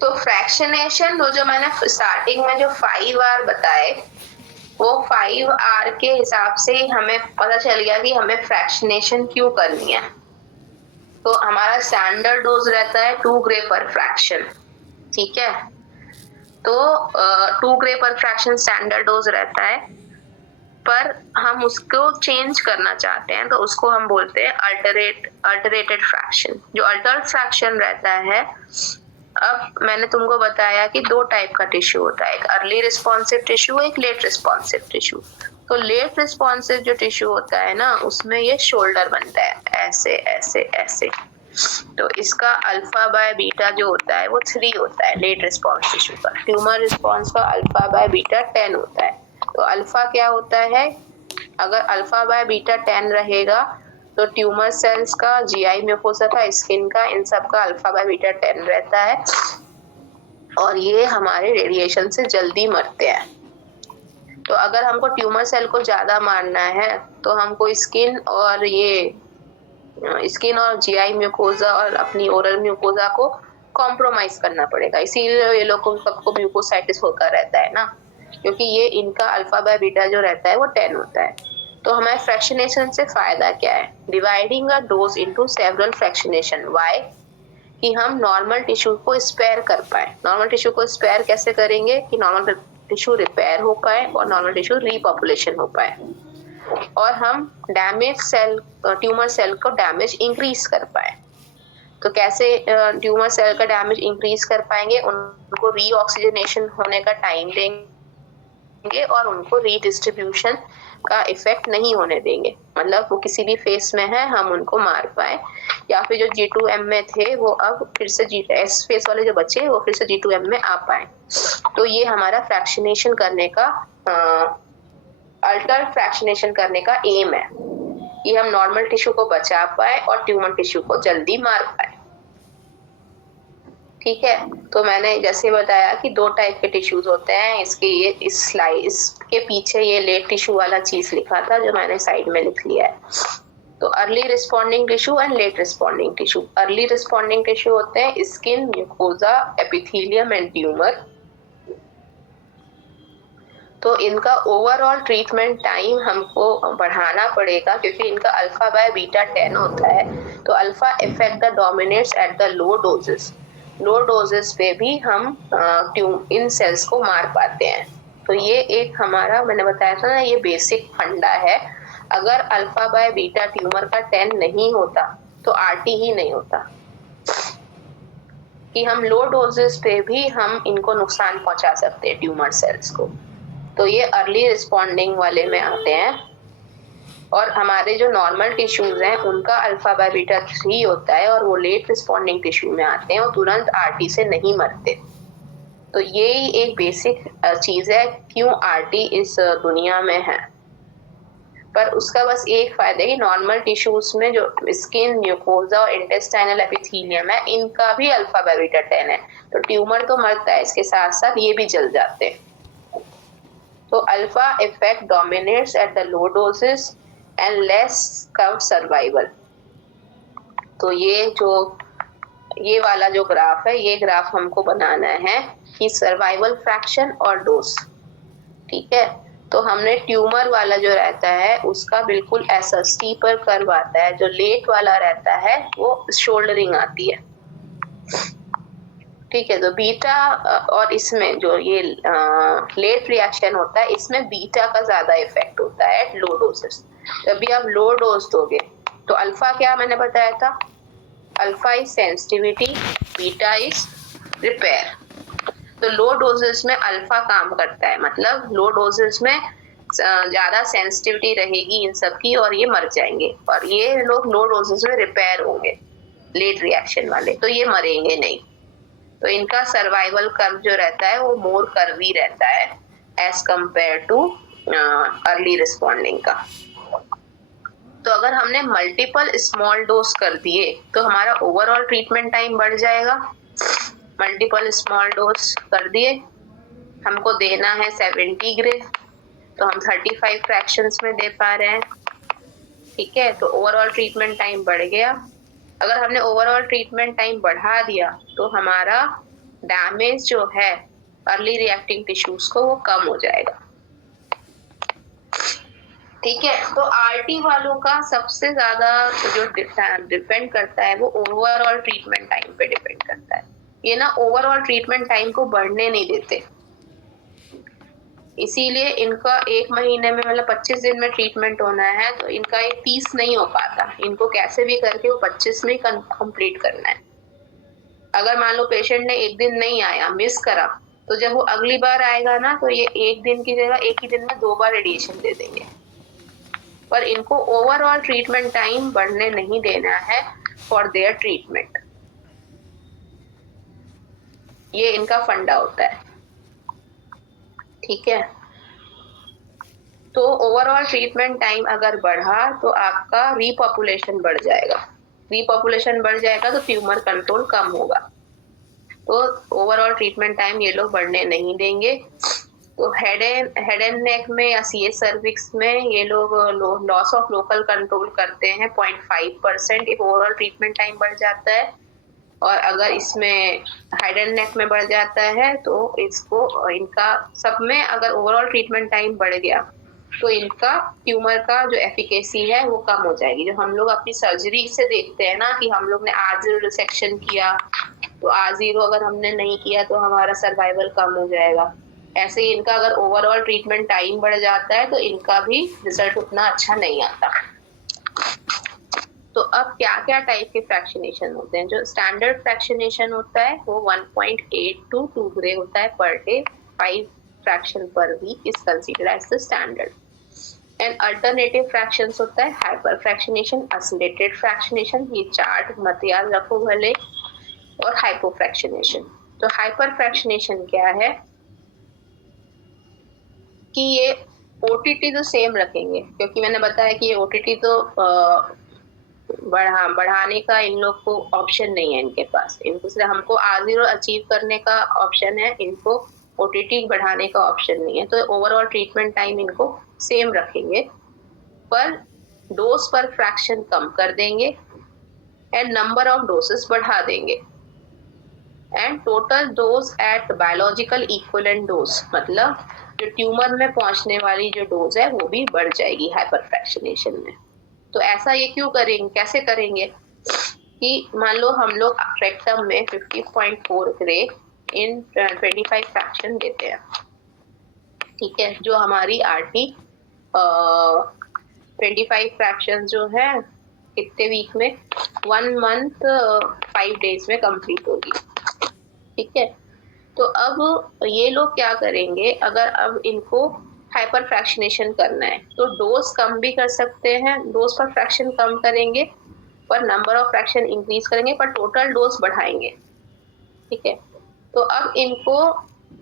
तो फ्रैक्शनेशन वो जो मैंने स्टार्टिंग में जो 5R बताए, वो 5R के हिसाब से हमें पता चल गया कि हमें फ्रैक्शनेशन क्यों करनी है। तो हमारा स्टैंडर्ड डोज रहता है 2 ग्रे पर फ्रैक्शन। ठीक है, तो 2 ग्रे पर फ्रैक्शन स्टैंडर्ड डोज रहता है, पर हम उसको चेंज करना चाहते हैं तो उसको हम बोलते हैं अल्टरेटेड फ्रैक्शन। जो अल्टर्ड फ्रैक्शन रहता है, अब मैंने तुमको बताया कि 2 टाइप का टिश्यू होता है, एक अर्ली रिस्पॉन्सिव टिश्यू, एक लेट रिस्पॉन्सिव टिश्यू। तो लेट रिस्पॉन्सिव जो टिश्यू होता है ना, उसमें ये शोल्डर बनता है ऐसे ऐसे ऐसे। तो इसका अल्फा बाय बीटा जो होता है वो 3 होता है लेट रिस्पॉन्स टिश्यू का। ट्यूमर रिस्पॉन्स का अल्फा बाय बीटा 10 होता है। तो अल्फा क्या होता है, अगर अल्फा बाय बीटा 10 रहेगा तो ट्यूमर सेल्स का, GI म्यूकोसा का, स्किन का, इन सब का अल्फा बाय बीटा 10 रहता है और ये हमारे रेडिएशन से जल्दी मरते हैं। तो अगर हमको ट्यूमर सेल को ज्यादा मारना है तो हमको स्किन और ये स्किन और जीआई म्यूकोजा और अपनी ओरल म्यूकोजा को कॉम्प्रोमाइज करना पड़ेगा। इसीलिए ये लोगों को सबको म्यूकोसाइटिस होता रहता है ना, क्योंकि ये इनका अल्फा बाय बीटा जो रहता है वो 10 होता है। तो हमारे फ्रैक्शनेशन से फायदा क्या है? Dividing a dose into several fractionation. Why? कि हम नॉर्मल टिश्यू को स्पेयर कर पाए। नॉर्मल टिश्यू को स्पेयर कैसे करेंगे? कि नॉर्मल टिश्यू रिपेयर हो पाए और नॉर्मल टिश्यू रीपॉपुलेशन हो पाए, और हम डैमेज सेल, ट्यूमर सेल को डैमेज इंक्रीज कर पाए। तो कैसे ट्यूमर सेल का डैमेज इंक्रीज कर पाएंगे? उनको रीऑक्सीजनेशन होने का टाइम देंगे और उनको रीडिस्ट्रीब्यूशन का इफेक्ट नहीं होने देंगे। मतलब वो किसी भी फेस में है हम उनको मार पाए, या फिर जो G2M में थे वो अब फिर से S फेस वाले जो बच्चे वो फिर से G2M में आ पाए। तो ये हमारा फ्रैक्शनेशन करने का अल्टर फ्रैक्शनेशन करने का एम है कि हम नॉर्मल टिश्यू को बचा पाए और ट्यूमर टिश्यू को जल्दी मार पाए। ठीक है, तो मैंने जैसे बताया कि 2 टाइप के टिश्यूज होते हैं। इसके ये इस स्लाइड इसके पीछे ये लेट टिश्यू वाला चीज लिखा था जो मैंने साइड में लिख लिया है। तो early responding tissue and let responding tissue. Early responding tissue होते हैं skin, mucosa, epithelium and tumour. तो इनका ओवरऑल ट्रीटमेंट टाइम हमको बढ़ाना पड़ेगा, क्योंकि इनका अल्फा बाय बीटा 10 होता है। तो alpha effect the dominates at the low doses. Low doses पे भी हम इन सेल्स को मार पाते हैं। तो ये एक हमारा, मैंने बताया था ना, ये बेसिक फंडा है। अगर अल्फा बाय बीटा ट्यूमर का 10 नहीं होता तो आरटी ही नहीं होता, कि हम लो डोजेस पे भी हम इनको नुकसान पहुंचा सकते हैं ट्यूमर सेल्स को। तो ये अर्ली रिस्पॉन्डिंग वाले में आते हैं। और हमारे जो नॉर्मल टिश्यूज हैं उनका अल्फा बाय बीटा 3 होता है और वो लेट रिस्पॉन्डिंग टिश्यू में आते हैं और तुरंत आरटी से नहीं मरते। तो ये ही एक बेसिक चीज है क्यों आरटी इस दुनिया में है। पर उसका बस एक फायदा है कि नॉर्मल टिश्यूज में जो स्किन, म्यूकोजा और इंटेस्टाइनल एपिथेलियम है इनका भी अल्फा बाय बीटा 10 है। तो ट्यूमर तो मरता है, इसके साथ साथ ये भी जल जाते हैं। तो alpha effect dominates at the low doses and less कव सर्वाइवल। तो ये वाला जो ग्राफ है, ये ग्राफ हमको बनाना है कि सर्वाइवल फ्रैक्शन और डोज। ठीक है, तो हमने ट्यूमर वाला जो रहता है उसका बिल्कुल ऐसा स्टीपर कर्व आता है। जो लेट वाला रहता है वो शोल्डरिंग आती है। ठीक है, तो बीटा और इसमें जो ये लेट रिएक्शन होता है इसमें बीटा का ज्यादा इफेक्ट होता है एट लो डोजेस। जब भी आप लो डोज दोगे तो अल्फा क्या मैंने बताया था, alpha is sensitivity, beta is repair. तो लो डोजेस में अल्फा काम करता है, मतलब लो डोजेस में ज्यादा सेंसिटिविटी रहेगी इन सब की और ये मर जाएंगे। और ये लोग लो डोजेस में रिपेयर होंगे, लेट रिएक्शन वाले, तो ये मरेंगे नहीं। तो इनका सर्वाइवल कर्व जो रहता है वो मोर कर्वी रहता है as compare to early responding का। तो अगर हमने मल्टीपल स्मॉल डोज कर दिए तो हमारा ओवरऑल ट्रीटमेंट टाइम बढ़ जाएगा। मल्टीपल स्मॉल डोज कर दिए, हमको देना है 70 ग्रे, तो हम 35 फ्रैक्शंस में दे पा रहे हैं। ठीक है, तो ओवरऑल ट्रीटमेंट टाइम बढ़ गया। अगर हमने ओवरऑल ट्रीटमेंट टाइम बढ़ा दिया तो हमारा डैमेज जो है अर्ली रिएक्टिंग टिश्यूज को वो कम हो जाएगा। ठीक है, तो आरटी वालों का सबसे ज्यादा जो डिपेंड करता है वो ओवरऑल ट्रीटमेंट टाइम पे डिपेंड करता है। ये ना ओवरऑल ट्रीटमेंट टाइम को बढ़ने नहीं देते, इसीलिए इनका 1 महीने में मतलब 25 दिन में ट्रीटमेंट होना है तो इनका ये 30 नहीं हो पाता। इनको कैसे भी करके वो 25 में कंप्लीट करना है। अगर मान लो पेशेंट ने 1 दिन नहीं आया, मिस करा, तो जब वो अगली बार आएगा ना तो ये 1 दिन की जगह 1 ही दिन में 2 बार रेडिएशन दे देंगे। पर इनको ओवरऑल ट्रीटमेंट टाइम बढ़ने नहीं देना है फॉर देयर ट्रीटमेंट। ये इनका फंडा होता है। ठीक है, तो ओवरऑल ट्रीटमेंट टाइम अगर बढ़ा तो आपका रीपॉपुलेशन बढ़ जाएगा। रीपॉपुलेशन बढ़ जाएगा तो ट्यूमर कंट्रोल कम होगा। तो ओवरऑल ट्रीटमेंट टाइम ये लोग बढ़ने नहीं देंगे। तो हेड एंड नेक में या सीएस सर्विक्स में ये लोग लॉस ऑफ लोकल कंट्रोल करते हैं 0.5%। इफ ओवरऑल ट्रीटमेंट टाइम बढ़ जाता है, और अगर इसमें हेड एंड नेक में बढ़ जाता है तो इसको इनका सब में अगर ओवरऑल ट्रीटमेंट टाइम बढ़ गया तो इनका ट्यूमर का जो एफिकेसी है वो कम हो जाएगी। जो हम लोग अपनी सर्जरी से देखते हैं ना कि हम लोग ने R0 रिसेक्शन किया तो R0 अगर हमने नहीं किया तो हमारा सर्वाइवल कम हो जाएगा, ऐसे ही इनका अगर ओवरऑल ट्रीटमेंट टाइम बढ़ जाता है तो इनका भी रिजल्ट उतना अच्छा नहीं आता। तो अब क्या क्या टाइप के फ्रैक्शनेशन होते हैं? जो स्टैंडर्ड फ्रैक्शनेशन होता है वो 1.8 to 2 ग्रे होता है per day, 5 fraction per week is considered as the standard. And alternative fractions होता है हाइपर फ्रैक्शनेशन, एसिलेटेड फ्रैक्शनेशन, ये चार्ट मत याद रखो भले, और हाइपोफ्रैक्शनेशन। तो हाइपर फ्रैक्शनेशन क्या है कि ये ओटीटी तो सेम रखेंगे, क्योंकि मैंने बताया कि ये ओटीटी तो बढ़ाने का इन लोग को ऑप्शन नहीं है इनके पास। इनको सिर्फ हमको R0 अचीव करने का ऑप्शन है, इनको ओटीटी बढ़ाने का ऑप्शन नहीं है। तो ओवरऑल ट्रीटमेंट टाइम इनको सेम रखेंगे, पर डोज पर फ्रैक्शन कम कर देंगे एंड नंबर ऑफ डोसेस बढ़ा देंगे। And total dose at biological equivalent dose, मतलब जो ट्यूमर में पहुंचने वाली जो डोज है वो भी बढ़ जाएगी हाइपर फ्रैक्शनेशन में। तो ऐसा ये क्यों करेंगे, कैसे करेंगे कि मान लो हम लोग रेक्टम में 50.4 ग्रे इन 25 फ्रैक्शन देते हैं, ठीक है, जो हमारी आरटी 25 फ्रैक्शन जो है कितने वीक में, 1 मंथ 5 डेज में कंप्लीट होगी, ठीक है। तो अब ये लोग क्या करेंगे, अगर अब इनको हाइपर फ्रैक्शनेशन करना है तो डोज कम भी कर सकते हैं, डोज पर फ्रैक्शन कम करेंगे पर नंबर ऑफ फ्रैक्शन इंक्रीज करेंगे, पर टोटल डोज बढ़ाएंगे, ठीक है। तो अब इनको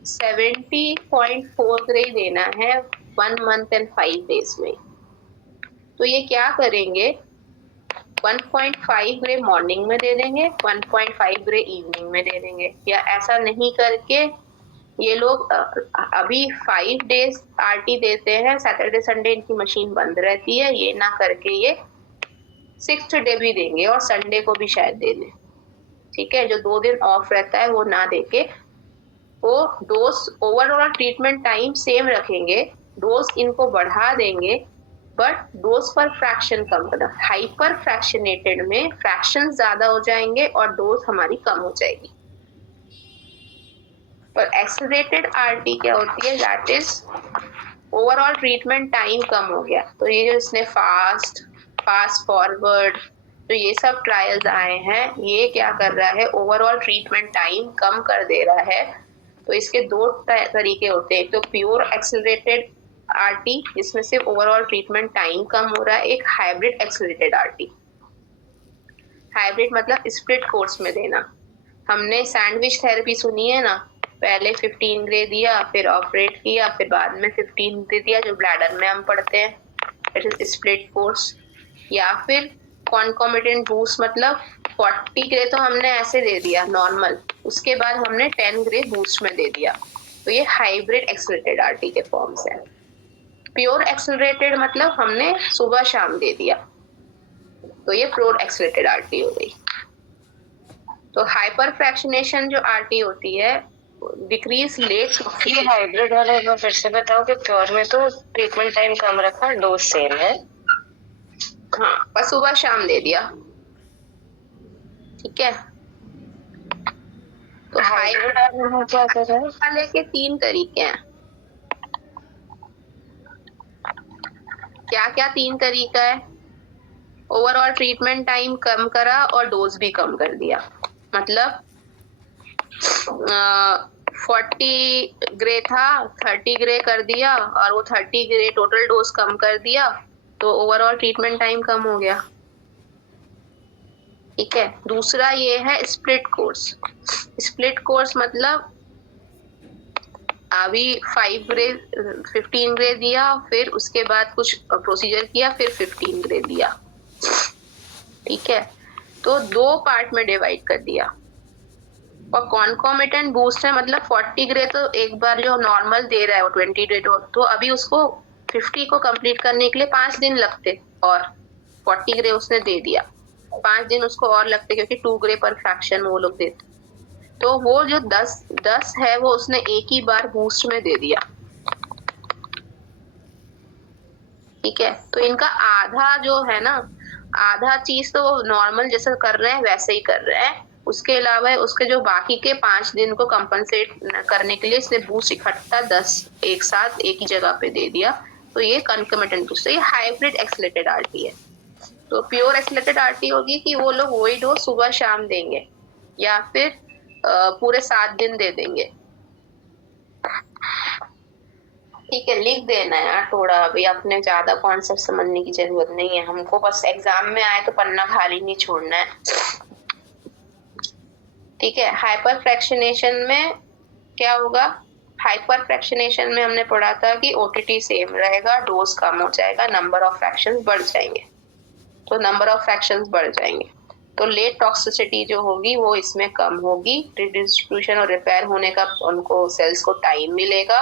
70.4 ग्रे देना है 1 मंथ एंड 5 डेज में। तो ये क्या करेंगे, 1.5 ग्रे मॉर्निंग में दे देंगे, 1.5 ग्रे इवनिंग में दे देंगे, या ऐसा नहीं करके ये लोग अभी 5 डेज आरटी देते हैं, सैटरडे संडे इनकी मशीन बंद रहती है, ये ना करके ये 6th डे भी देंगे और संडे को भी शायद दे दें, ठीक है। जो 2 दिन ऑफ रहता है वो ना देके वो dose overall treatment time same रखेंगे, डोज इनको बढ़ा देंगे बट डोज पर फ्रैक्शन कम करना। हाइपर फ्रैक्शनेटेड में फ्रैक्शन ज्यादा हो जाएंगे और डोज हमारी कम हो जाएगी। और एक्सेलरेटेड आरटी क्या होती है, that is overall treatment time कम हो गया। तो ये जो इसने फास्ट फॉरवर्ड तो ये सब ट्रायल्स आए हैं, ये क्या कर रहा है, ओवरऑल ट्रीटमेंट टाइम कम कर दे रहा है। तो इसके 2 तरीके होते हैं, एक तो प्योर एक्सेलरेटेड आरटी जिसमें सिर्फ ओवरऑल ट्रीटमेंट टाइम कम हो रहा है, एक हाइब्रिड एक्सेलरेटेड आरटी। हाइब्रिड मतलब स्प्लिट कोर्स में देना। हमने सैंडविच थेरेपी सुनी है ना, पहले 15 ग्रे दिया, फिर ऑपरेट किया, फिर बाद में 15 ग्रे दिया, जो ब्लैडर में हम पढ़ते हैं, इट इज स्प्लिट कोर्स। या फिर कॉन्कोमिटेंट बूस्ट, मतलब 40 ग्रे तो हमने ऐसे दे दिया नॉर्मल, उसके बाद हमने 10 ग्रे बूस्ट में दे दिया। तो ये हाइब्रिड एक्सेलरेटेड आरटी के फॉर्म्स है। प्योर एक्सेलरेटेड मतलब हमने सुबह शाम दे दिया, तो ये प्योर एक्सेलरेटेड आरटी हो गई। तो हाइपर फ्रैक्शनेशन जो आरटी होती है डिक्रीज लेट। ये हाइब्रिड वाला एक बार फिर से बताओ कि प्योर में तो ट्रीटमेंट टाइम कम रखा, डोज सेम है, हाँ, बस सुबह शाम दे दिया, ठीक है। तो हाइब्रिड क्या कर रहे हैं वाले के 3 तरीके हैं। क्या क्या 3 तरीका है, ओवरऑल ट्रीटमेंट टाइम कम करा और डोज भी कम कर दिया। मतलब 40 ग्रे था 30 ग्रे कर दिया, और वो 30 ग्रे टोटल डोज कम कर दिया, तो ओवरऑल ट्रीटमेंट टाइम कम हो गया, ठीक है। दूसरा ये है स्प्लिट कोर्स। स्प्लिट कोर्स मतलब अभी 5 ग्रे 15 ग्रे दिया, फिर उसके बाद कुछ प्रोसीजर किया, फिर 15 ग्रे दिया, ठीक है। तो 2 पार्ट में डिवाइड कर दिया, और कॉन्कोमिटेंट बूस्ट है मतलब 40 ग्रे तो एक बार जो नॉर्मल दे रहा है वो 20 ग्रे तो अभी उसको 50 को कंप्लीट करने के लिए 5 दिन लगते और 40 ग्रे उसने दे दिया, 5 दिन उसको और लगते क्योंकि 2 ग्रे पर फ्रैक्शन वो लोग देते। तो वो जो 10 है वो उसने एक ही बार बूस्ट में दे दिया। ठीक है, तो इनका आधा जो है ना, आधा चीज तो नॉर्मल जैसा कर रहे हैं वैसे ही कर रहे हैं, उसके अलावा उसके जो बाकी के 5 दिन को कंपनसेट करने के लिए इसने बूस्ट इकट्ठा 10 एक साथ एक ही जगह पे दे दिया। तो ये कंकमिटेंट बूस्ट, ये हाइब्रिड एक्सेलेरेटेड आरटी है। तो प्योर एक्सेलेरेटेड आरटी होगी कि वो लोग वही डोज सुबह शाम देंगे या फिर पूरे 7 दिन दे देंगे। ठीक है, लिख देना यार थोड़ा, अभी अपने ज्यादा कॉन्सेप्ट समझने की जरूरत नहीं है, हमको बस एग्जाम में आए तो पन्ना खाली नहीं छोड़ना है। ठीक है, हाइपर फ्रैक्शनेशन में क्या होगा? हाइपर फ्रैक्शनेशन में हमने पढ़ा था कि ओटीटी सेम रहेगा, डोज कम हो जाएगा, नंबर ऑफ फ्रैक्शंस बढ़ जाएंगे। तो नंबर ऑफ फ्रैक्शंस बढ़ जाएंगे तो लेट टॉक्सिसिटी जो होगी वो इसमें कम होगी, रिडिस्ट्रीब्यूशन और रिपेयर होने का उनको सेल्स को टाइम मिलेगा,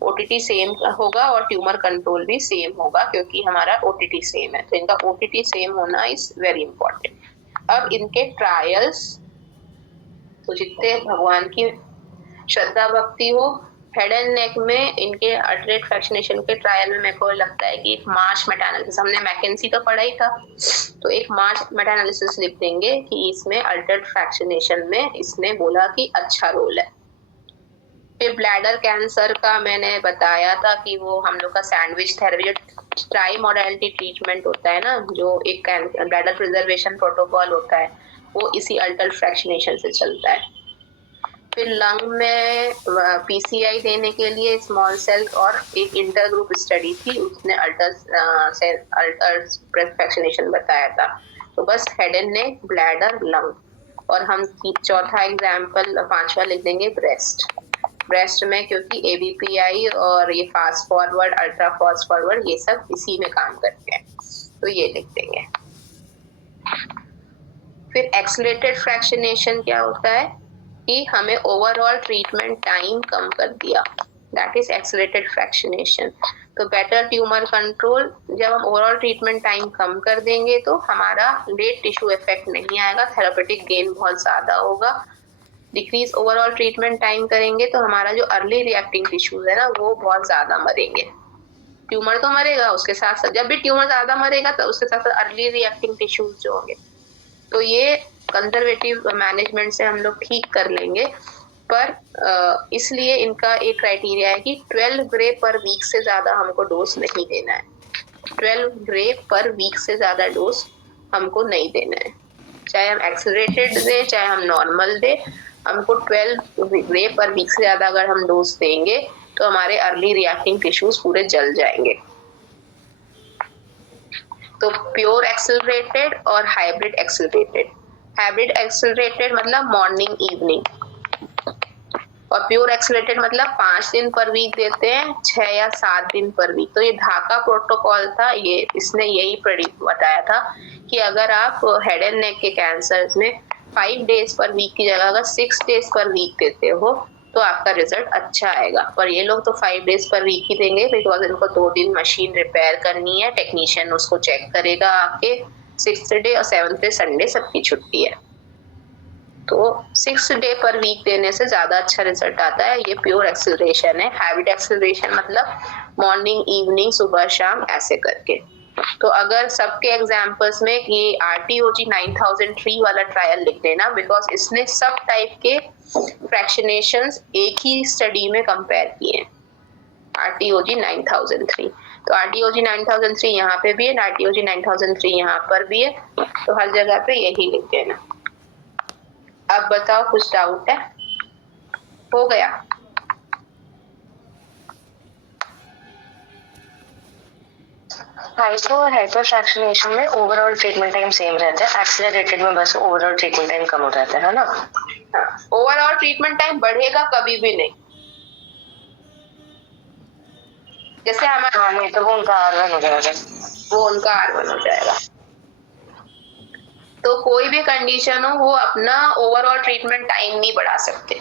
ओटीटी सेम होगा और ट्यूमर कंट्रोल भी सेम होगा क्योंकि हमारा ओटीटी सेम है। तो इनका ओटीटी सेम होना इज वेरी इंपॉर्टेंट। अब इनके ट्रायल्स, तो जितने भगवान की श्रद्धा भक्ति हो, हेड एंड नेक में इनके अल्टरेट फ्रैक्शनेशन के ट्रायल में मेरे को लगता है कि एक मार्च मेटा एनालिसिस, हमने मैकेंसी का पढ़ा ही था, तो एक मार्च मेटा एनालिसिस लिख देंगे कि इसमें अल्टरेट फ्रैक्शनेशन में इसने बोला कि अच्छा रोल है। फिर ब्लैडर कैंसर का मैंने बताया था कि वो हम लोग का sandwich therapy, try modality treatment होता है ना, जो एक ब्लैडर प्रिजर्वेशन प्रोटोकॉल होता है, वो इसी अल्टरेट फ्रैक्शनेशन से चलता है। फिर लंग में पीसीआई देने के लिए स्मॉल सेल और एक इंटर ग्रुप स्टडी थी, उसने अल्टर फ्रैक्शनेशन बताया था। तो बस head and neck, bladder, lung, और हम चौथा एग्जाम्पल 5वां लिख देंगे ब्रेस्ट। ब्रेस्ट में क्योंकि एबीपीआई और ये fast forward, ultra fast forward, ये सब इसी में काम करते हैं, तो ये लिख देंगे। फिर एक्सेलरेटेड फ्रैक्शनेशन क्या होता है कि हमें ओवरऑल ट्रीटमेंट टाइम कम कर दिया, दैट इज एक्सेलरेटेड फ्रैक्शनेशन। तो बेटर ट्यूमर कंट्रोल, जब हम ओवरऑल ट्रीटमेंट टाइम कम कर देंगे तो हमारा लेट टिश्यू इफेक्ट नहीं आएगा, थेरापेटिक गेन बहुत ज्यादा होगा। डिक्रीज ओवरऑल ट्रीटमेंट टाइम करेंगे तो हमारा जो अर्ली रिएक्टिंग टिश्यूज है ना वो बहुत ज्यादा मरेंगे। ट्यूमर तो मरेगा, उसके साथ साथ जब भी ट्यूमर ज्यादा मरेगा तो उसके साथ साथ अर्ली रिएक्टिंग टिश्यूज जो होंगे, तो ये कंजर्वेटिव मैनेजमेंट से हम लोग ठीक कर लेंगे। पर इसलिए इनका एक क्राइटेरिया है कि 12 ग्रे पर वीक से ज्यादा हमको डोज नहीं देना है, 12 ग्रे पर वीक से ज्यादा डोज हमको नहीं देना है, चाहे हम एक्सेलरेटेड दे चाहे हम नॉर्मल दे, हमको 12 ग्रे पर वीक से ज्यादा अगर हम डोज देंगे तो हमारे अर्ली रिएक्टिंग टिश्यूज पूरे जल जाएंगे। तो प्योर एक्सेलरेटेड और हाइब्रिड एक्सेलरेटेड, हाइब्रिड एक्सेलरेटेड मतलब मॉर्निंग इवनिंग, और प्योर एक्सेलरेटेड मतलब 5 दिन पर वीक देते हैं, 6 या 7 दिन पर वीक। तो ये ढाका प्रोटोकॉल था, ये इसने यही बताया था कि अगर आप हेड एंड नेक के कैंसर में 5 डेज पर वीक की जगह अगर 6 डेज पर वीक देते हो तो आपका रिजल्ट अच्छा आएगा। पर ये लोग तो 5 डेज पर वीक ही देंगे बिकॉज इनको 2 दिन मशीन रिपेयर करनी है, टेक्नीशियन उसको चेक करेगा आके, 6th डे और 7th डे संडे सबकी छुट्टी है। तो 6 डे पर वीक देने से ज्यादा अच्छा रिजल्ट आता है, ये प्योर एक्सेलरेशन है। हाइब्रिड एक्सेलरेशन मतलब मॉर्निंग इवनिंग सुबह शाम ऐसे करके। तो अगर सबके एग्जाम्पल्स में ये RTOG 9003 वाला ट्रायल लिख देना बिकॉज इसने सब टाइप के फ्रैक्शनेशंस एक ही स्टडी में कंपेयर किए हैं, RTOG 9003। तो RTOG 9003 यहाँ पे भी है, RTOG 9003 यहाँ पर भी है, तो हर जगह पे यही लिख देना। अब बताओ कुछ डाउट है? हो गया? हाइपो और हाइपर फ्रैक्शनेशन में ओवरऑल ट्रीटमेंट टाइम सेम रहता है, एक्सेलरेटेड में बस ओवरऑल ट्रीटमेंट टाइम कम हो जाता है ना? ओवरऑल ट्रीटमेंट टाइम बढ़ेगा कभी भी नहीं, जैसे हमारा नहीं तो वो उनका R1 हो जाएगा, वो उनका R1 हो जाएगा। तो कोई भी कंडीशन हो वो अपना ओवरऑल ट्रीटमेंट टाइम नहीं बढ़ा सकते।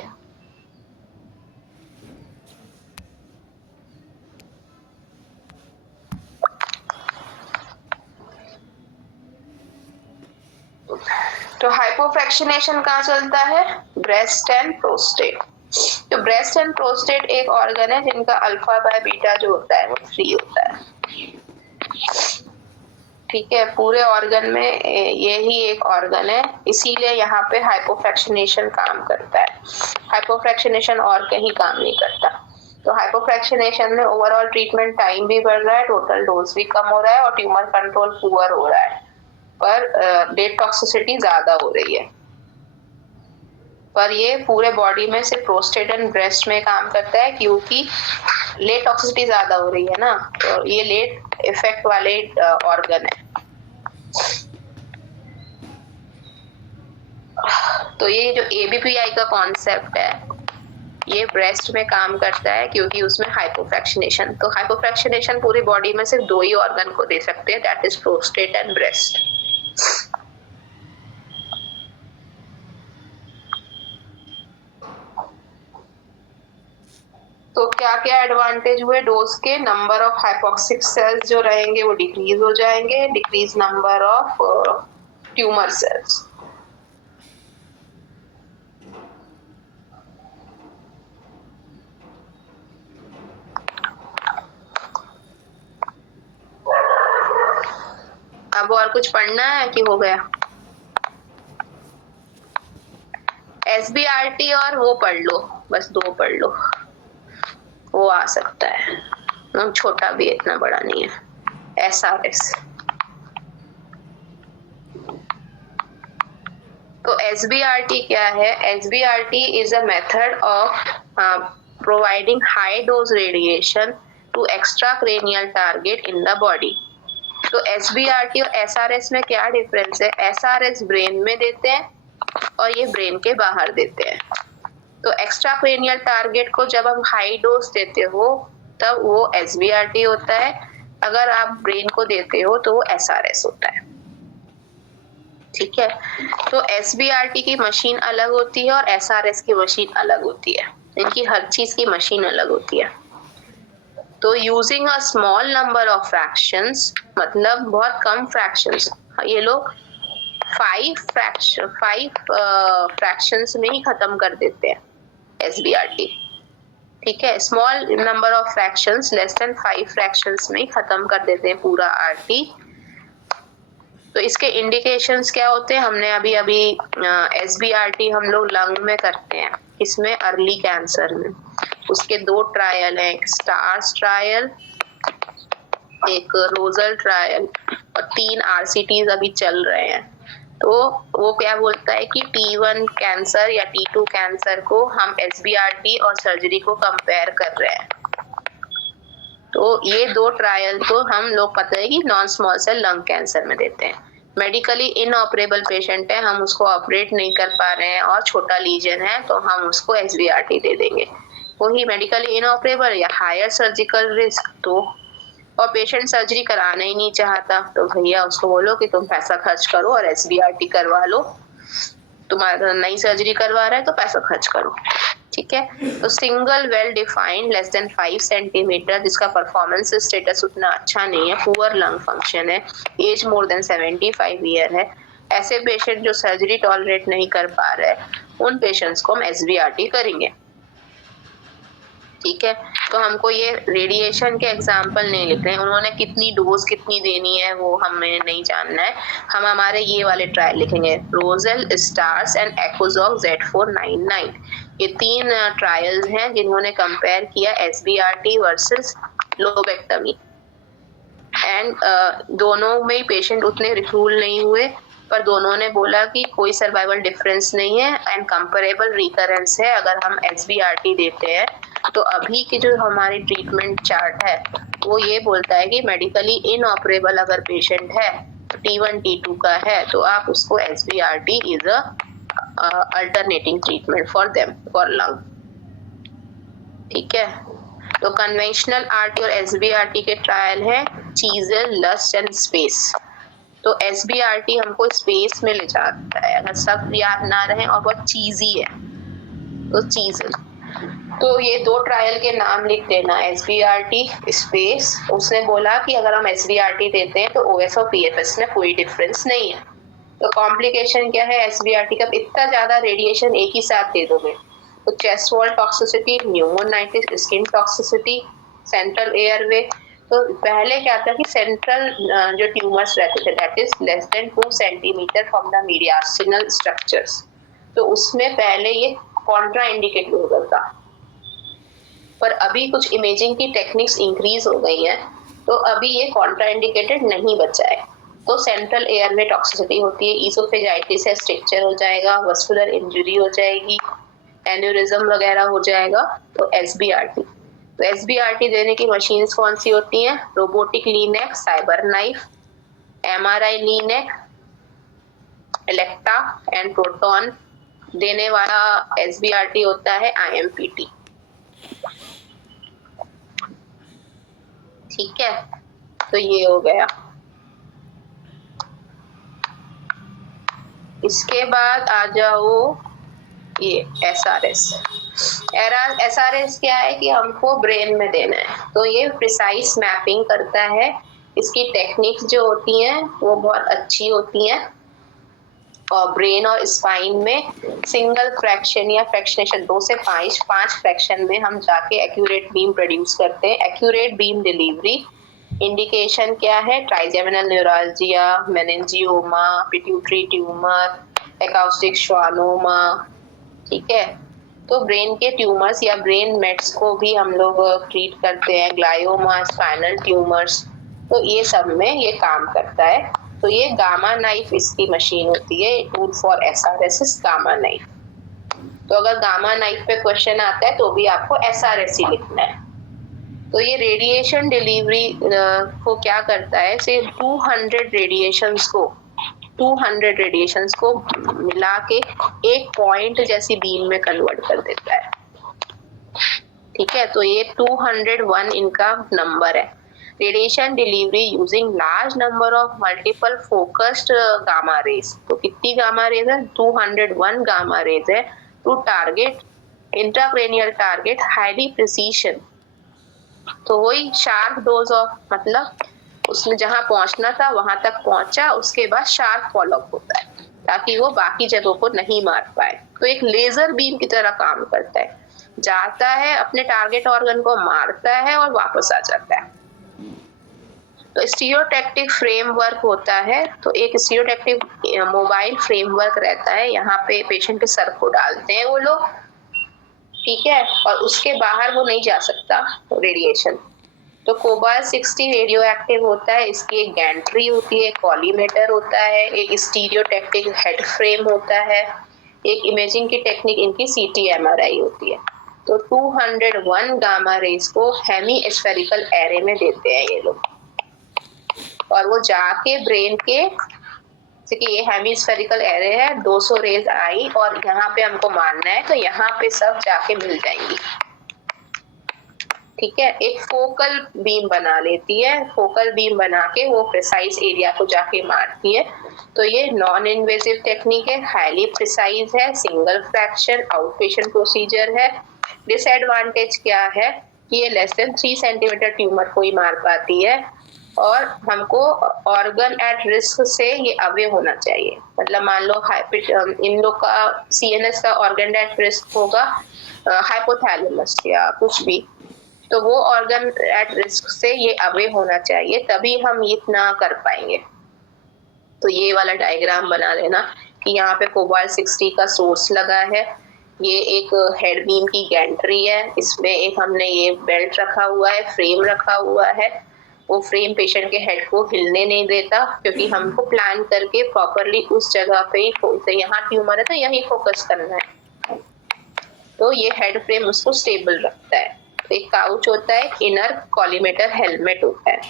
तो हाइपोफ्रैक्शनेशन कहाँ चलता है? Breast and prostate. तो ब्रेस्ट एंड प्रोस्टेट एक ऑर्गन है जिनका अल्फा बाय बीटा जो होता है वो फ्री होता है। ठीक है, पूरे ऑर्गन में यही एक ऑर्गन है, इसीलिए यहाँ पे हाइपोफ्रैक्शनेशन काम करता है। हाइपोफ्रैक्शनेशन और कहीं काम नहीं करता। तो हाइपोफ्रैक्शनेशन में ओवरऑल ट्रीटमेंट टाइम भी बढ़ रहा है, टोटल डोज भी कम हो रहा है और ट्यूमर कंट्रोल पुअर हो रहा है, पर डेट टॉक्सिसिटी ज्यादा हो रही है। पर ये पूरे बॉडी में सिर्फ प्रोस्टेट एंड ब्रेस्ट में काम करता है क्योंकि लेट टॉक्सिसिटी ज्यादा हो रही है ना, तो ये लेट इफेक्ट वाले ऑर्गन है। तो ये जो एबीपीआई का कॉन्सेप्ट है ये ब्रेस्ट में काम करता है क्योंकि उसमें हाइपोफ्रैक्शनेशन, तो हाइपोफ्रैक्शनेशन पूरी बॉडी में सिर्फ दो ही ऑर्गन को दे सकते हैं, that is prostate and breast. तो क्या क्या एडवांटेज हुए डोज के? नंबर ऑफ हाइपोक्सिक सेल्स जो रहेंगे वो डिक्रीज हो जाएंगे, decrease number of tumour sales. अब और कुछ पढ़ना है कि हो गया? SBRT और वो पढ़ लो, बस दो पढ़ लो, वो आ सकता है, छोटा भी इतना बड़ा नहीं है। SRS, तो SBRT क्या है? SBRT is a method of providing high dose radiation to extracranial target in the body। तो SBRT और SRS में क्या डिफरेंस है? SRS ब्रेन में देते हैं और ये ब्रेन के बाहर देते हैं। तो एक्स्ट्राक्रेनियल टारगेट को जब हम हाई डोज देते हो तब वो SBRT होता है, अगर आप ब्रेन को देते हो तो वो SRS होता है। ठीक है, तो SBRT की मशीन अलग होती है और SRS की मशीन अलग होती है, इनकी हर चीज की मशीन अलग होती है। तो using a small number of fractions, मतलब बहुत कम फ्रैक्शंस, ये लोग 5 फ्रैक्शंस में ही खत्म कर देते हैं SBRT। ठीक है, small number of fractions, less than 5 fractions में ही खत्म कर देते हैं पूरा RT। तो इसके इंडिकेशंस क्या होते हैं? हमने अभी SBRT हम लोग लंग में करते हैं, इसमें अर्ली कैंसर में। उसके 2 ट्रायल हैं, एक स्टार्स ट्रायल, एक रोजल ट्रायल, और 3 RCTs अभी चल रहे हैं। तो वो क्या बोलता है कि T1 कैंसर या T2 कैंसर को हम SBRT और सर्जरी को कंपेयर कर रहे हैं। तो ये 2 ट्रायल तो हम लोग पता है कि non small cell lung cancer में देते हैं। मेडिकली इनऑपरेबल पेशेंट है, हम उसको ऑपरेट नहीं कर पा रहे हैं और छोटा लीजन है तो हम उसको SBRT दे देंगे। वही मेडिकली इनऑपरेबल या हायर सर्जिकल रिस्क, तो और पेशेंट सर्जरी कराना ही नहीं चाहता तो भैया उसको बोलो कि तुम पैसा खर्च करो और SBRT करवा लो, तुम्हारा नई सर्जरी करवा रहा है तो पैसा खर्च करो। ठीक है, तो single well defined less than 5 centimetre, जिसका परफॉर्मेंस स्टेटस उतना अच्छा नहीं है, पुअर लंग फंक्शन है, एज मोर देन 75 ईयर है, ऐसे पेशेंट जो सर्जरी टॉलरेट नहीं कर पा रहे उन पेशेंट्स को हम SBRT करेंगे। ठीक है, तो हमको ये रेडिएशन के एग्जाम्पल नहीं लिखने हैं, उन्होंने कितनी डोज कितनी देनी है वो हमें नहीं जानना है, हम हमारे ये वाले ट्रायल लिखेंगे, रोजल, स्टार्स एंड एक्कोजॉक Z499। ये 3 ट्रायल्स हैं जिन्होंने कंपेयर किया SBRT वर्सेस लोबेक्टमी, एंड दोनों में पेशेंट उतने रिक्रूल नहीं हुए, पर दोनों ने बोला कि कोई सर्वाइवल डिफरेंस नहीं है एंड कंपेरेबल रिकरेंस है अगर हम SBRT देते हैं। तो अभी की जो हमारी ट्रीटमेंट चार्ट है वो ये बोलता है कि मेडिकली इनऑपरेबल अगर पेशेंट है, T1 T2 का है, तो आप उसको SBRT is a alternating treatment for them for lung. ठीक है, तो कन्वेंशनल RT और SBRT के ट्रायल है चीजल, लस्ट एंड स्पेस। तो SBRT हमको स्पेस में ले जाता है, अगर सब याद ना रहे और बहुत चीजी है तो चीज। तो ये 2 ट्रायल के नाम लिख देना, SBRT स्पेस। उसने बोला कि अगर हम SBRT देते हैं तो OS और PFS में कोई डिफरेंस नहीं है। तो कॉम्प्लिकेशन क्या है SBRT का, इतना ज्यादा रेडिएशन एक ही साथ दे दोगे तो chest wall toxicity, pneumonitis, skin toxicity, central airway. तो पहले क्या था कि सेंट्रल जो ट्यूमर्स रहते थे that is less than 2 centimetre from the mediastinal structures, तो उसमें पहले ये कॉन्ट्रा इंडिकेट होता था। पर अभी कुछ इमेजिंग की टेक्निक्स इंक्रीज हो गई हैं तो अभी ये कॉन्ट्रा इंडिकेटेड नहीं बचा है। तो सेंट्रल एयरवे टॉक्सिसिटी होती है, ईसोफेजाइटिस है, स्ट्रक्चर हो जाएगा, वस्कुलर इंजरी हो जाएगी, एन्यूरिज्म वगैरह हो जाएगा। तो SBRT, तो SBRT देने की मशीन्स कौन सी होती हैं? Robotic linac, cyber knife, MRI linac, Elekta and proton. देने वाला SBRT होता है IMPT। ठीक है, तो ये हो गया। इसके बाद आ जाओ ये SRS क्या है कि हमको ब्रेन में देना है, तो ये प्रिसाइज मैपिंग करता है। इसकी टेक्निक्स जो होती हैं वो बहुत अच्छी होती हैं और ब्रेन और स्पाइन में सिंगल फ्रैक्शन या फ्रैक्शनेशन 2 से 5 फ्रैक्शन में हम जाके एक्यूरेट बीम प्रोड्यूस करते हैं। एक्यूरेट बीम डिलीवरी इंडिकेशन क्या है? Trigeminal neuralgia, meningioma, pituitary tumour, acoustic schwannoma. ठीक है, तो ब्रेन के ट्यूमर्स या ब्रेन मेट्स को भी हम लोग ट्रीट करते हैं, ग्लायोमा, स्पाइनल ट्यूमर्स, तो ये सब में ये काम करता है। तो ये गामा नाइफ इसकी मशीन होती है, tool for SRS is gamma knife. तो अगर गामा नाइफ पे क्वेश्चन आता है तो भी आपको SRS ही लिखना है। तो ये रेडिएशन डिलीवरी को क्या करता है, से 200 रेडिएशंस को मिला के एक पॉइंट जैसी बीम में कन्वर्ट कर देता है। ठीक है, तो ये 201 इनका नंबर है। Radiation delivery using large number of multiple focused gamma rays. तो कितनी गामा रेज है? 201 गामा रेज है to target intracranial target highly precision. तो वही शार्प डोज ऑफ, मतलब उसने जहां पहुंचना था वहां तक पहुंचा, उसके बाद शार्प फॉलोअप होता है ताकि वो बाकी जगहों को नहीं मार पाए। तो एक लेजर बीम की तरह काम करता है, जाता है अपने टारगेट ऑर्गन को मारता है और वापस आ जाता है। तो स्टीरियोटैक्टिक फ्रेमवर्क होता है, तो एक स्टीरियोटैक्टिक मोबाइल फ्रेमवर्क रहता है, यहाँ पे पेशेंट के सर को डालते हैं वो लोग, ठीक है, और उसके बाहर वो नहीं जा सकता रेडिएशन। तो कोबाल्ट 60 रेडियो एक्टिव होता है, इसकी एक गैंट्री होती है, कॉलीमेटर होता है, एक स्टीरियोटैक्टिक हेड फ्रेम होता है, एक इमेजिंग की टेक्निक इनकी CT MRI होती है। तो 201 गामा रेज को हेमी स्फेरिकल एरे में देते हैं ये लोग, और वो जाके ब्रेन के, जैसे कि ये हेमिस्फेरिकल एरे है, 200 रेज आई और यहाँ पे हमको मारना है, तो यहाँ पे सब जाके मिल जाएंगी। ठीक है, एक फोकल बीम बना लेती है, फोकल बीम बना के वो प्रिसाइज एरिया को जाके मारती है। तो ये नॉन इन्वेसिव टेक्निक है, हाईली प्रिसाइज है, सिंगल फ्रैक्शन आउटपेशेंट प्रोसीजर है। डिसएडवांटेज क्या है कि ये लेस देन 3 सेंटीमीटर ट्यूमर को ही मार पाती है और हमको ऑर्गन एट रिस्क से ये अवे होना चाहिए। मतलब मान लो इन लोग का CNS का ऑर्गन एट रिस्क होगा हाइपोथैलेमस या कुछ भी, तो वो ऑर्गन एट रिस्क से ये अवे होना चाहिए, तभी हम इतना कर पाएंगे। तो ये वाला डायग्राम बना लेना कि यहाँ पे कोबाल्ट 60 का सोर्स लगा है, ये एक हेड बीम की गैंट्री है, इसमें एक हमने ये बेल्ट रखा हुआ है, फ्रेम रखा हुआ है। वो फ्रेम पेशेंट के हेड को हिलने नहीं देता, क्योंकि हमको प्लान करके प्रॉपरली उस जगह पे ही, यहाँ ट्यूमर है तो यहीं फोकस करना है, तो ये हेड फ्रेम उसको स्टेबल रखता है। तो एक काउच होता है, इनर कॉलीमेटर हेलमेट होता है,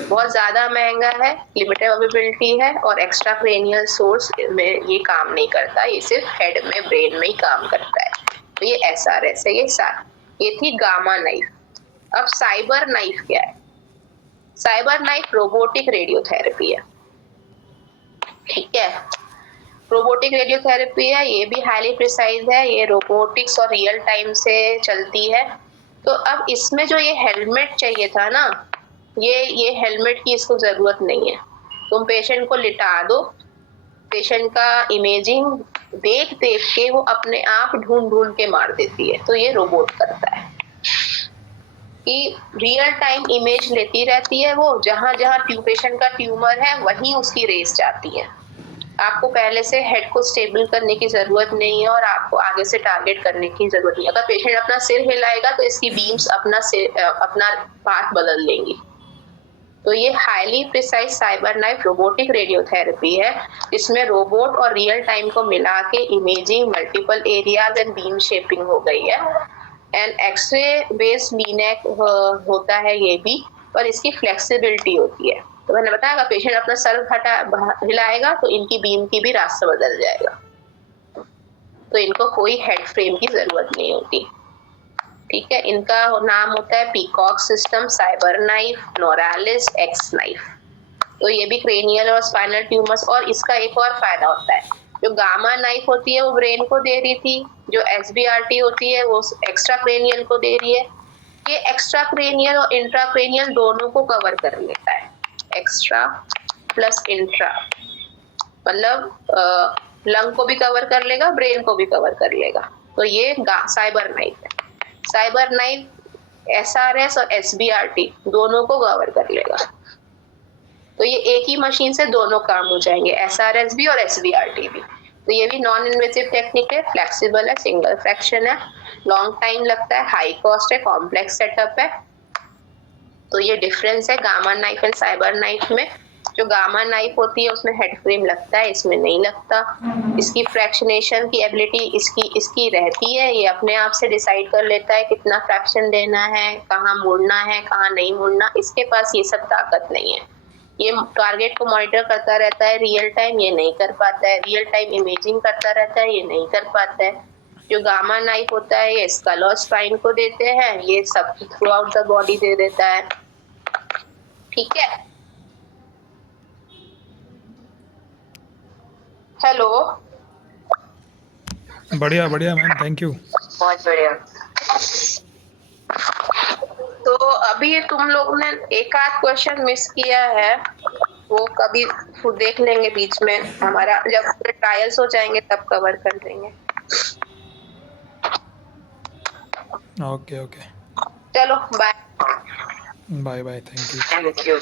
बहुत ज्यादा महंगा है, लिमिटेड अवेलेबिलिटी है और एक्स्ट्रा क्रेनियल सोर्स में ये काम नहीं करता, ये सिर्फ हेड में ब्रेन में ही काम करता है। तो ये SRS है, ये थी गामा नाइफ। अब साइबर नाइफ क्या है? साइबर नाइफ रोबोटिक रेडियोथेरेपी है। ठीक है। रोबोटिक रेडियोथेरेपी है, ये भी हाईली प्रिसाइज है, ये रोबोटिक्स और रियल टाइम से चलती है। तो अब इसमें जो ये हेलमेट चाहिए था ना, ये हेलमेट की इसको जरूरत नहीं है। तुम पेशेंट को लिटा दो, पेशेंट का इमेजिंग देख देख के वो अपने आप ढूंढ ढूंढ के मार देती है। तो ये रोबोट करता है कि रियल टाइम इमेज लेती रहती है, वो जहां जहां पेशेंट का ट्यूमर है वहीं उसकी रेस जाती है। आपको पहले से हेड को स्टेबल करने की जरूरत नहीं है और आपको आगे से टारगेट करने की जरूरत नहीं है। अगर पेशेंट अपना सिर हिलाएगा तो इसकी बीम्स अपना पाथ बदल लेंगी। तो ये highly precise cyber knife robotic radiotherapy है, जिसमें रोबोट और रियल टाइम को मिला के imaging, multiple areas and beam shaping हो गई है। एंड एक्सरे बेस्ड लीनेक होता है ये भी, पर इसकी फ्लेक्सिबिलिटी होती है। तो मैंने बताया अगर पेशेंट अपना सर हिलाएगा तो इनकी बीम की भी रास्ता बदल जाएगा। तो इनको कोई हेड फ्रेम की जरूरत नहीं होती। ठीक है, इनका नाम होता है peacock system, cyber knife, Novalis, X knife. तो ये भी क्रेनियल और स्पाइनल ट्यूमर्स। और इसका एक और फायदा होता है, जो गामा नाइफ होती है वो ब्रेन को दे रही थी, जो SBRT होती है वो एक्स्ट्रा क्रेनियल को दे रही है। ये एक्स्ट्रा क्रेनियल और इंट्राक्रेनियल दोनों को कवर कर लेता है। एक्स्ट्रा प्लस इंट्रा मतलब लंग को भी कवर कर लेगा, ब्रेन को भी कवर कर लेगा। तो ये साइबर नाइफ है। साइबर नाइफ SRS और SBRT दोनों को कवर कर लेगा। तो ये एक ही मशीन से दोनों काम हो जाएंगे, SRS भी और SBRT भी। तो ये भी नॉन इन्वेसिव टेक्निक है, फ्लेक्सिबल है, सिंगल फ्रैक्शन है, लॉन्ग टाइम लगता है, हाई कॉस्ट है, कॉम्प्लेक्स सेटअप है। तो ये डिफरेंस है gamma knife and cyber knife में। जो गामा नाइफ होती है उसमें हेड फ्रेम लगता है, इसमें नहीं लगता। इसकी फ्रैक्शनेशन की एबिलिटी इसकी रहती है, ये अपने आप से डिसाइड कर लेता है कितना फ्रैक्शन देना है, कहाँ मुड़ना है, कहाँ नहीं मुड़ना। इसके पास ये सब ताकत नहीं है। ये टारगेट को मॉनिटर करता रहता है रियल टाइम, ये नहीं कर पाता है। रियल टाइम इमेजिंग करता रहता है, ये नहीं कर पाता है। जो गामा नाइफ होता है ये स्कल और स्पाइन को देते हैं, ये सब थ्रू आउट द बॉडी दे देता है। ठीक है, हेलो। बढ़िया बढ़िया मैम, थैंक यू। बहुत बढ़िया। तो अभी तुम लोग ने एक आध क्वेश्चन मिस किया है, वो कभी देख लेंगे बीच में, हमारा जब ट्रायल्स हो जाएंगे तब कवर कर देंगे। ओके ओके, चलो bye. Bye bye, thank you. Thank you.